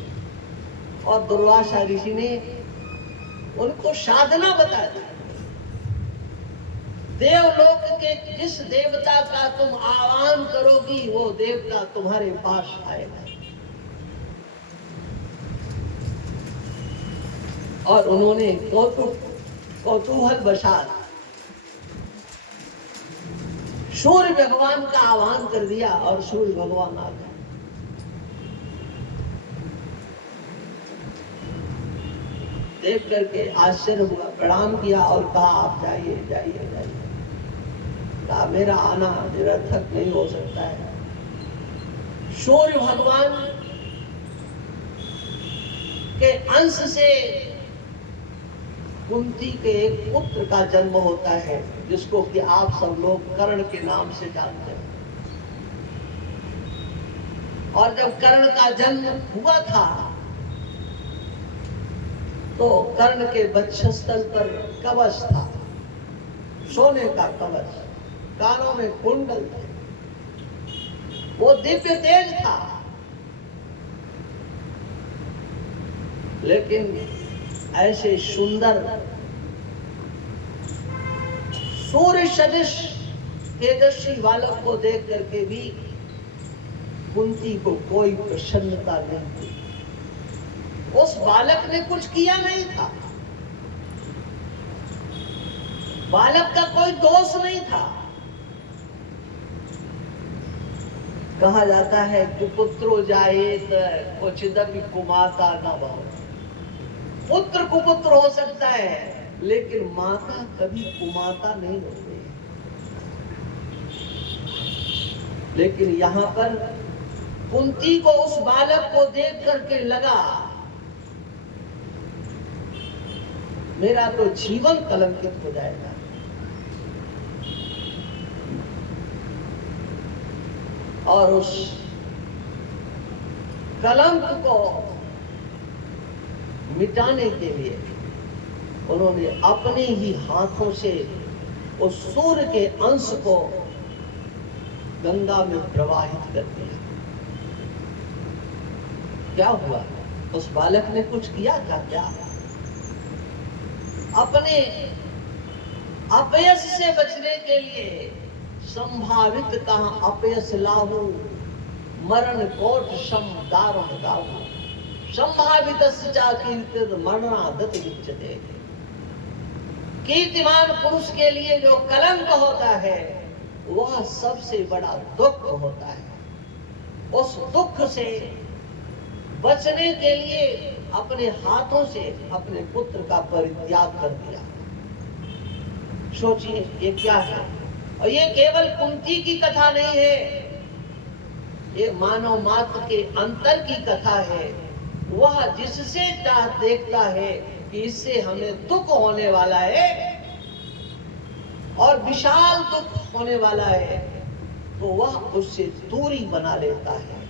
और दुर्वासा ऋषि ने उनको साधना बताया। देवलोक के जिस देवता का तुम आह्वान करोगी वो देवता तुम्हारे पास आएगा। और उन्होंने कौतूहल वशात सूर्य भगवान का आह्वान कर दिया और सूर्य भगवान आ गए। देख करके आश्चर्य हुआ, प्रणाम किया और कहा आप जाइए जाइए जाइए। कहा मेरा आना निरर्थक नहीं हो सकता है। सूर्य भगवान के अंश से कुंती के एक पुत्र का जन्म होता है, जिसको कि आप सब लोग कर्ण के नाम से जानते हैं। और जब कर्ण का जन्म हुआ था तो कर्ण के वक्षस्थल पर कवच था, सोने का कवच, कानों में कुंडल थे, वो दिव्य तेज था। लेकिन ऐसे सुंदर सूर्य सदृश तेजस्वी बालक को देख करके भी कुंती को कोई प्रसन्नता नहीं थी। उस बालक ने कुछ किया नहीं था, बालक का कोई दोष नहीं था। कहा जाता है कि पुत्रो जायेत क्वचिदपि कुमाता न भवेत्। पुत्र कुपुत्र हो सकता है लेकिन माता कभी कुमाता नहीं होती। लेकिन यहाँ पर कुंती को उस बालक को देख करके लगा मेरा तो जीवन कलंकित हो जाएगा। और उस कलंक को मिटाने के लिए उन्होंने अपने ही हाथों से उस सूर्य के अंश को गंगा में प्रवाहित कर दिया। क्या हुआ? उस बालक ने कुछ किया था क्या? अपने अपयश से बचने के लिए संभावित कहा अपयश लाहू मरण कोट सम दारुण गाहू संभावित मरणादत विच्यते। कीर्तिमान पुरुष के लिए जो कलंक होता है वह सबसे बड़ा दुख होता है। उस दुख से बचने के लिए अपने हाथों से अपने पुत्र का परित्याग कर दिया। सोचिए ये क्या है। और ये केवल कुंती की कथा नहीं है, ये मानव मात्र के अंतर की कथा है। वह जिससे देखता है कि इससे हमें दुख होने वाला है और विशाल दुख होने वाला है, तो वह उससे दूरी बना लेता है।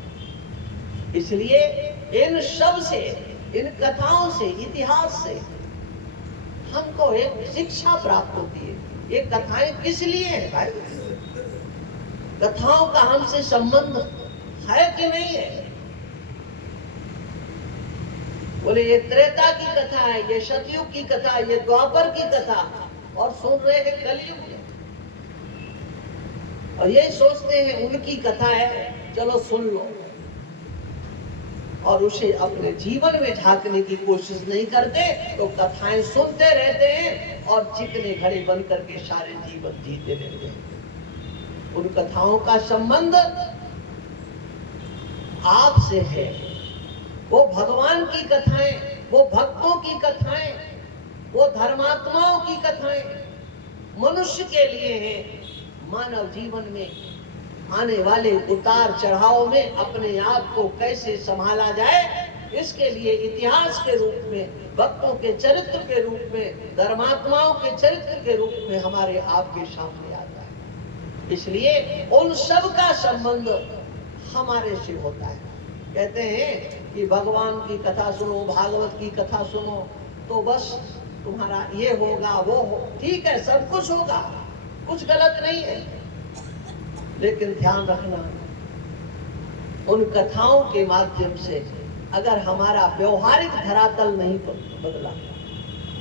इसलिए इन सब से, इन कथाओं से, इतिहास से हमको एक शिक्षा प्राप्त होती है। ये कथाएं किस लिए है भाई? कथाओं का हमसे संबंध है कि नहीं है? बोले ये त्रेता की कथा है, ये सतयुग की कथा, ये द्वापर की कथा, और सुन रहे हैं कलयुग में। और ये सोचते हैं उनकी कथा है, चलो सुन लो, और उसे अपने जीवन में झांकने की कोशिश नहीं करते, तो कथाएं सुनते रहते हैं और चिकने घड़े बन करके सारे जीवन जीते रहते हैं। उन कथाओं का संबंध आपसे है। वो भगवान की कथाएं, वो भक्तों की कथाएं, वो धर्मात्माओं की कथाएं मनुष्य के लिए हैं। मानव जीवन में आने वाले उतार चढ़ाव में अपने आप को कैसे संभाला जाए, इसके लिए इतिहास के रूप में, भक्तों के चरित्र के रूप में, धर्मात्माओं के चरित्र के रूप में हमारे आपके सामने आता है। इसलिए उन सब का संबंध हमारे से होता है। कहते हैं कि भगवान की कथा सुनो, भागवत की कथा सुनो, तो बस तुम्हारा ये होगा, वो हो, ठीक है, सब कुछ होगा, कुछ गलत नहीं है। लेकिन ध्यान रखना, उन कथाओं के माध्यम से अगर हमारा व्यवहारिक धरातल नहीं बदला,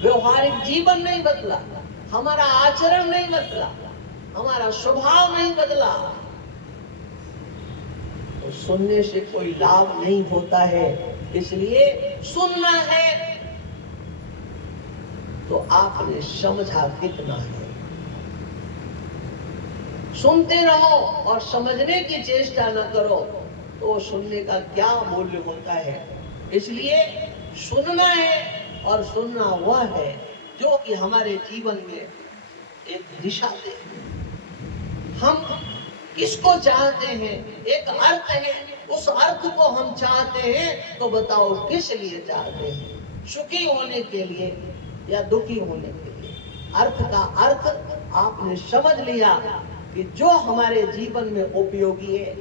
व्यवहारिक जीवन नहीं बदला, हमारा आचरण नहीं बदला, हमारा स्वभाव नहीं बदला, तो सुनने से कोई लाभ नहीं होता है। इसलिए सुनना है तो आपने समझा कितना है। सुनते रहो और समझने की चेष्टा न करो तो सुनने का क्या मूल्य होता है। इसलिए सुनना है, और सुनना वह है जो कि हमारे जीवन में एक दिशा दे। हम किसको चाहते हैं, एक अर्थ है, उस अर्थ को हम चाहते हैं तो बताओ किस लिए चाहते हैं, सुखी होने के लिए या दुखी होने के लिए। अर्थ का अर्थ आपने समझ लिया कि जो हमारे जीवन में उपयोगी है।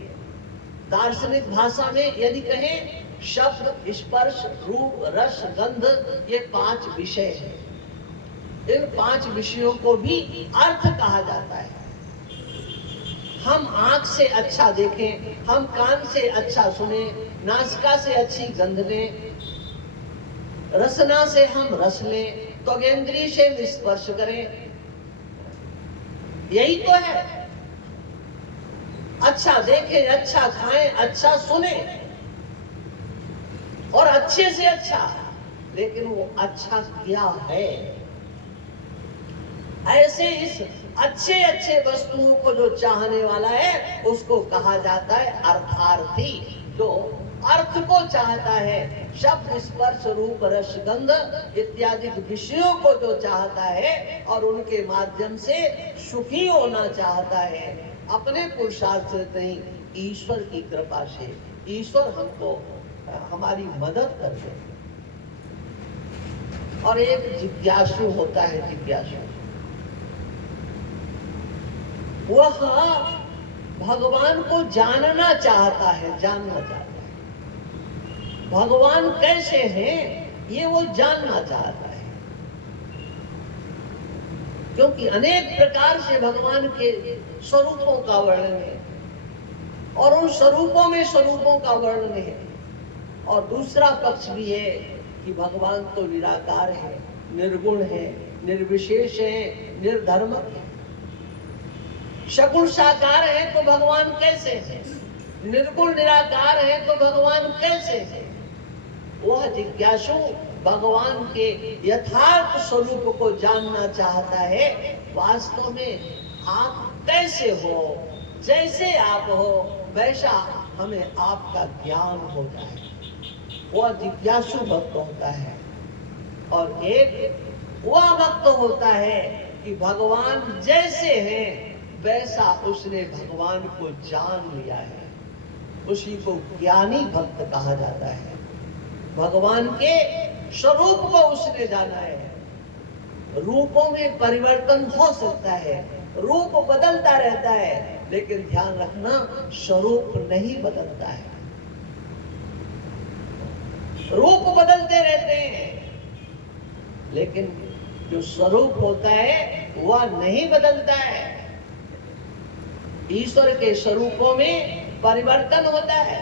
दार्शनिक भाषा में यदि कहें, शब्द, स्पर्श, रूप, रस, गंध, ये 5 विषय हैं। इन 5 विषयों को भी अर्थ कहा जाता है। हम आंख से अच्छा देखें, हम कान से अच्छा सुने, नासिका से अच्छी गंध लें, रसना से हम रस लें, त्वगेंद्रिय से स्पर्श करें, यही तो है। अच्छा देखें, अच्छा खाएं, अच्छा सुने, और अच्छे से अच्छा। लेकिन वो अच्छा क्या है? ऐसे इस अच्छे वस्तुओं को जो चाहने वाला है उसको कहा जाता है अर्थार्थी। जो अर्थ को चाहता है, शब्द, स्पर्श, रूप, रस, गंध इत्यादि विषयों को जो चाहता है और उनके माध्यम से सुखी होना चाहता है, अपने पुरुषार्थ से नहीं, ईश्वर की कृपा से। ईश्वर हमको हमारी मदद कर दे। और एक जिज्ञासु होता है, जिज्ञासु, वह भगवान को जानना चाहता है, जानना चाहता है। भगवान कैसे हैं ये वो जानना चाहता है, क्योंकि अनेक प्रकार से भगवान के स्वरूपों का वर्णन है, और उन स्वरूपों में स्वरूपों का वर्णन है। और दूसरा पक्ष भी है कि भगवान तो निराकार है, निर्गुण है, निर्विशेष है, निर्धर्मक है। सगुण साकार है तो भगवान कैसे है? निर्गुण निराकार है तो भगवान कैसे है? वह जिज्ञासु भगवान के यथार्थ स्वरूप को जानना चाहता है। वास्तव में आप कैसे हो, जैसे आप हो वैसा हमें आपका ज्ञान होता है। वह जिज्ञासु भक्त होता है। और एक वह भक्त होता है कि भगवान जैसे हैं वैसा उसने भगवान को जान लिया है, उसी को ज्ञानी भक्त कहा जाता है। भगवान के स्वरूप को उसने जाना है। रूपों में परिवर्तन हो सकता है, रूप बदलता रहता है, लेकिन ध्यान रखना स्वरूप नहीं बदलता है। रूप बदलते रहते हैं, लेकिन जो स्वरूप होता है वह नहीं बदलता है। ईश्वर के स्वरूपों में परिवर्तन होता है,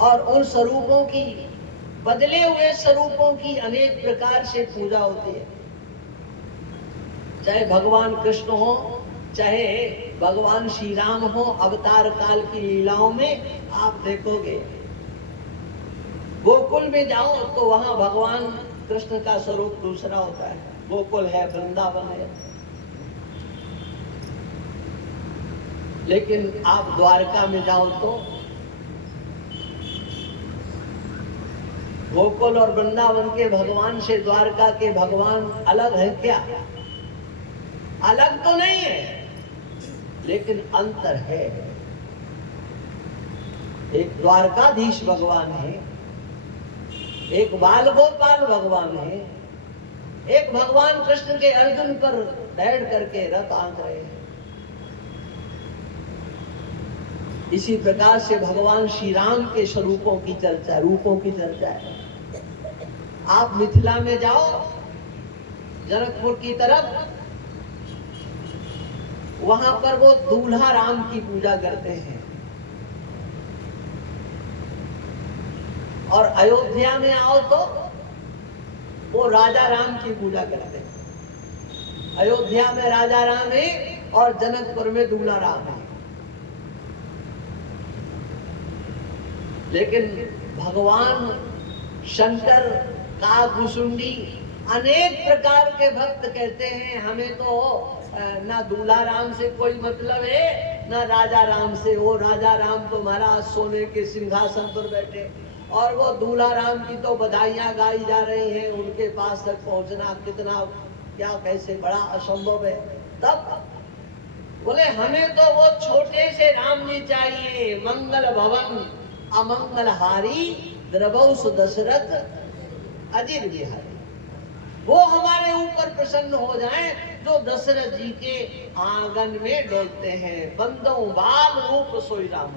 और उन स्वरूपों की, बदले हुए स्वरूपों की अनेक प्रकार से पूजा होती है। चाहे भगवान कृष्ण हो, चाहे भगवान श्री राम हो, अवतार काल की लीलाओं में आप देखोगे, गोकुल में जाओ तो वहां भगवान कृष्ण का स्वरूप दूसरा होता है। गोकुल है, वृंदावन है। लेकिन आप द्वारका में जाओ तो गोकुल और वृंदावन के भगवान से द्वारका के भगवान अलग है क्या? अलग तो नहीं है, लेकिन अंतर है। एक द्वारकाधीश भगवान है, एक बाल गोपाल भगवान है, एक भगवान कृष्ण के अर्जुन पर बैठ करके रथ आंक रहे हैं। इसी प्रकार से भगवान श्री राम के स्वरूपों की चर्चा, रूपों की चर्चा है। आप मिथिला में जाओ, जनकपुर की तरफ, वहां पर वो दूल्हा राम की पूजा करते हैं। और अयोध्या में आओ तो वो राजा राम की पूजा करते हैं। अयोध्या में राजा राम है और जनकपुर में दूल्हा राम है। लेकिन भगवान शंकर कागभूषुंडी अनेक प्रकार के भक्त कहते हैं हमें तो ना दूल्हा राम से कोई मतलब है ना राजा राम से। वो राजा राम तो महाराज सोने के सिंहासन पर बैठे और वो दूल्हा राम की तो बधाइयां गाई जा रही हैं। उनके पास तक पहुंचना कितना क्या कैसे बड़ा असंभव है। तब बोले हमें तो वो छोटे से राम जी चाहिए, मंगल भवन अमंगल हारी द्रवौ सुदशरथ अजिर बिहारी। वो हमारे ऊपर प्रसन्न हो जाएं जो दशरथ जी के आंगन में डोलते हैं। बंदो बाल रूप सोई राम।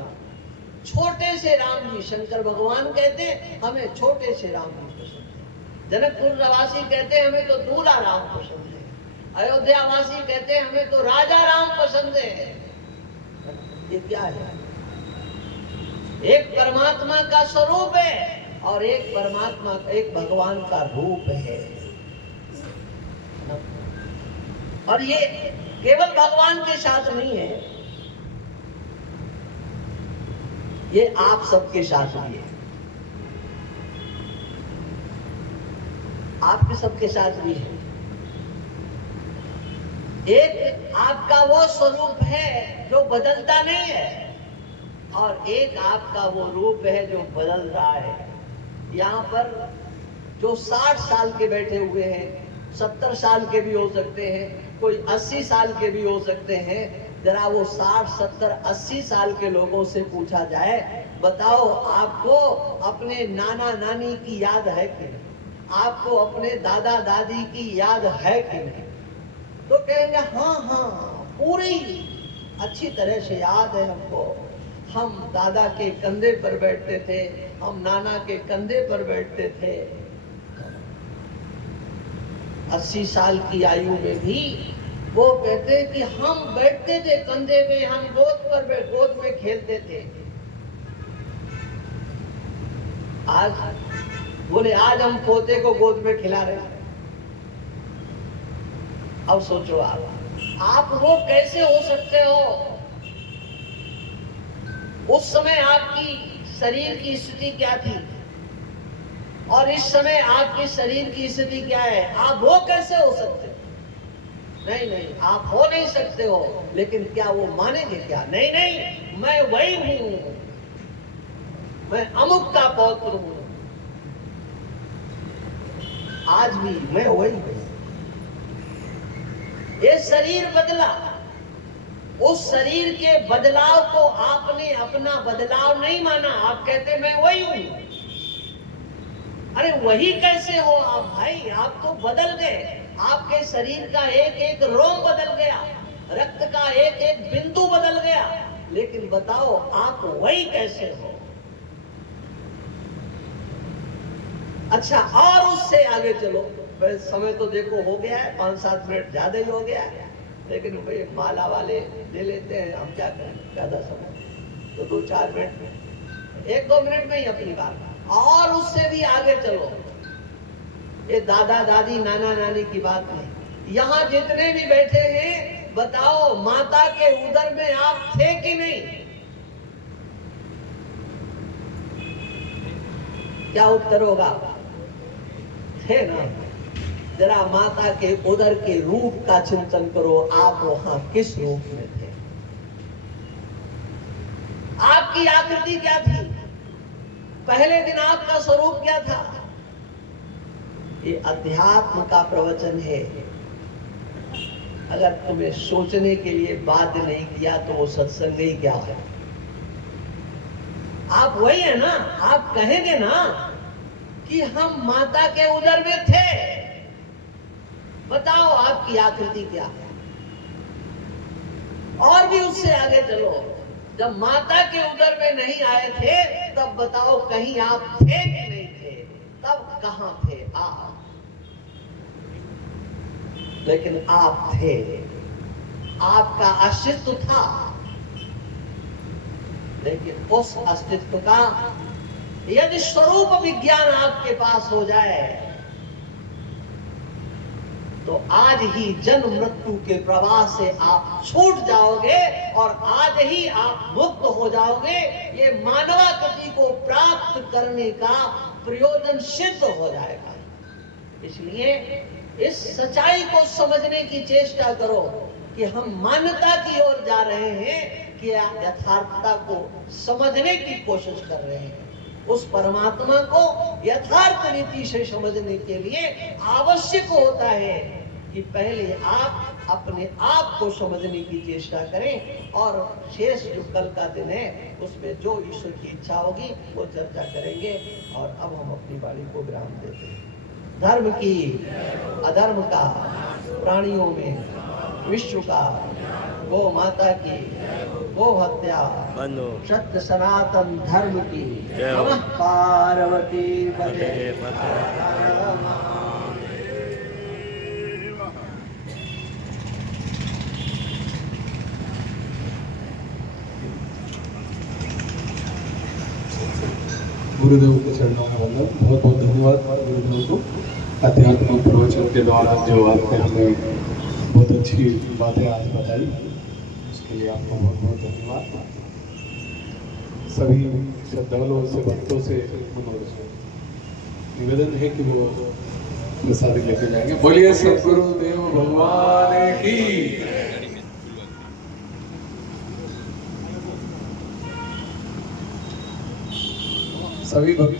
छोटे से राम जी, शंकर भगवान कहते हैं हमें छोटे से राम जी पसंद है। जनकपुर वासी कहते हैं हमें तो दूल्हा राम पसंद है। अयोध्या वासी कहते हैं हमें तो राजा राम पसंद है। ये क्या है? एक परमात्मा का स्वरूप है और एक परमात्मा एक भगवान का रूप है। और ये केवल भगवान के साथ नहीं है, ये आप सबके साथ भी है। आपके सबके साथ भी है। एक आपका वो स्वरूप है जो बदलता नहीं है और एक आपका वो रूप है जो बदल रहा है। यहाँ पर जो 60 साल के बैठे हुए हैं, 70 साल के भी हो सकते हैं, कोई 80 साल के भी हो सकते हैं। जरा वो 60, 70, 80 साल के लोगों से पूछा जाए, बताओ आपको अपने नाना नानी की याद है कि नहीं? आपको अपने दादा दादी की याद है कि नहीं? तो कहेंगे हाँ हाँ पूरी अच्छी तरह से याद है हमको। हम दादा के कंधे पर बैठते थे, हम नाना के कंधे पर बैठते थे। 80 साल की आयु में भी वो कहते कि हम बैठते थे कंधे पे, हम गोद में खेलते थे। आज बोले आज हम पोते को गोद में खिला रहे हैं। अब सोचो आप वो कैसे हो सकते हो? उस समय आपकी शरीर की स्थिति क्या थी और इस समय आपके शरीर की स्थिति क्या है? आप वो कैसे हो सकते हो? नहीं, आप हो नहीं सकते हो। लेकिन क्या वो मानेंगे क्या? नहीं, मैं वही हूं, मैं अमुक का पौत्र हूं। आज भी मैं वही हूं। ये शरीर बदला, उस शरीर के बदलाव को आपने अपना बदलाव नहीं माना। आप कहते मैं वही हूं। अरे वही कैसे हो आप भाई? आप तो बदल गए। आपके शरीर का एक एक रोम बदल गया, रक्त का एक एक बिंदु बदल गया, लेकिन बताओ आप वही कैसे हो? अच्छा, और उससे आगे चलो। समय तो देखो हो गया है, 5-7 मिनट ज्यादा ही हो गया है, लेकिन भाई माला वाले ले लेते हैं, हम क्या करें? ज्यादा समय तो 2-4 मिनट, 1-2 मिनट में ही अपनी बात। और उससे भी आगे चलो। ये दादा दादी नाना नानी की बात नहीं। यहाँ जितने भी बैठे हैं, बताओ माता के उदर में आप थे कि नहीं? क्या उत्तर होगा? थे ना। जरा माता के उदर के रूप का चिंतन करो। आप वहां किस रूप में थे? आपकी आकृति क्या थी? पहले दिन आपका स्वरूप क्या था? ये अध्यात्म का प्रवचन है। अगर तुम्हें सोचने के लिए बाध्य नहीं किया तो वो सत्संग ही क्या है? आप वही है ना? आप कहेंगे ना कि हम माता के उदर में थे। बताओ आपकी आकृति क्या है? और भी उससे आगे चलो। जब माता के उदर में नहीं आए थे, तब बताओ कहीं आप थे कि नहीं थे? तब कहां थे आप? लेकिन आप थे। आपका अस्तित्व था, लेकिन उस अस्तित्व का यदि स्वरूप विज्ञान आपके पास हो जाए तो आज ही जन्म मृत्यु के प्रवाह से आप छूट जाओगे और आज ही आप मुक्त हो जाओगे। ये मानवाकृति को प्राप्त करने का प्रयोजन सिद्ध हो जाएगा। इसलिए इस सच्चाई को समझने की चेष्टा करो कि हम मान्यता की ओर जा रहे हैं कि यथार्थता को समझने की कोशिश कर रहे हैं। उस परमात्मा को यथार्थ रीति से समझने के लिए आवश्यक होता है कि पहले आप अपने आप को समझने की चेष्टा करें और शेष जो कल का दिन है उसमें जो ईश्वर की इच्छा होगी वो चर्चा करेंगे। और अब हम अपनी वाणी को विराम देते हैं। धर्म की, अधर्म का, प्राणियों में, विश्व का, गो माता की, गो हत्या, सत्य सनातन धर्म की, नमः पार्वती पते। गुरुदेव के चरणों में वंदन। बहुत बहुत धन्यवाद गुरुदेव को आध्यात्मिक प्रवचन के द्वारा जो आपने हमें बहुत अच्छी बातें आज बताई, उसके लिए आपको बहुत बहुत धन्यवाद। सभी श्रद्धालुओं से, भक्तों से निवेदन है कि वो प्रसाद लेके जाएंगे। बोलिए सद्गुरुदेव भगवान की। सभी भक्त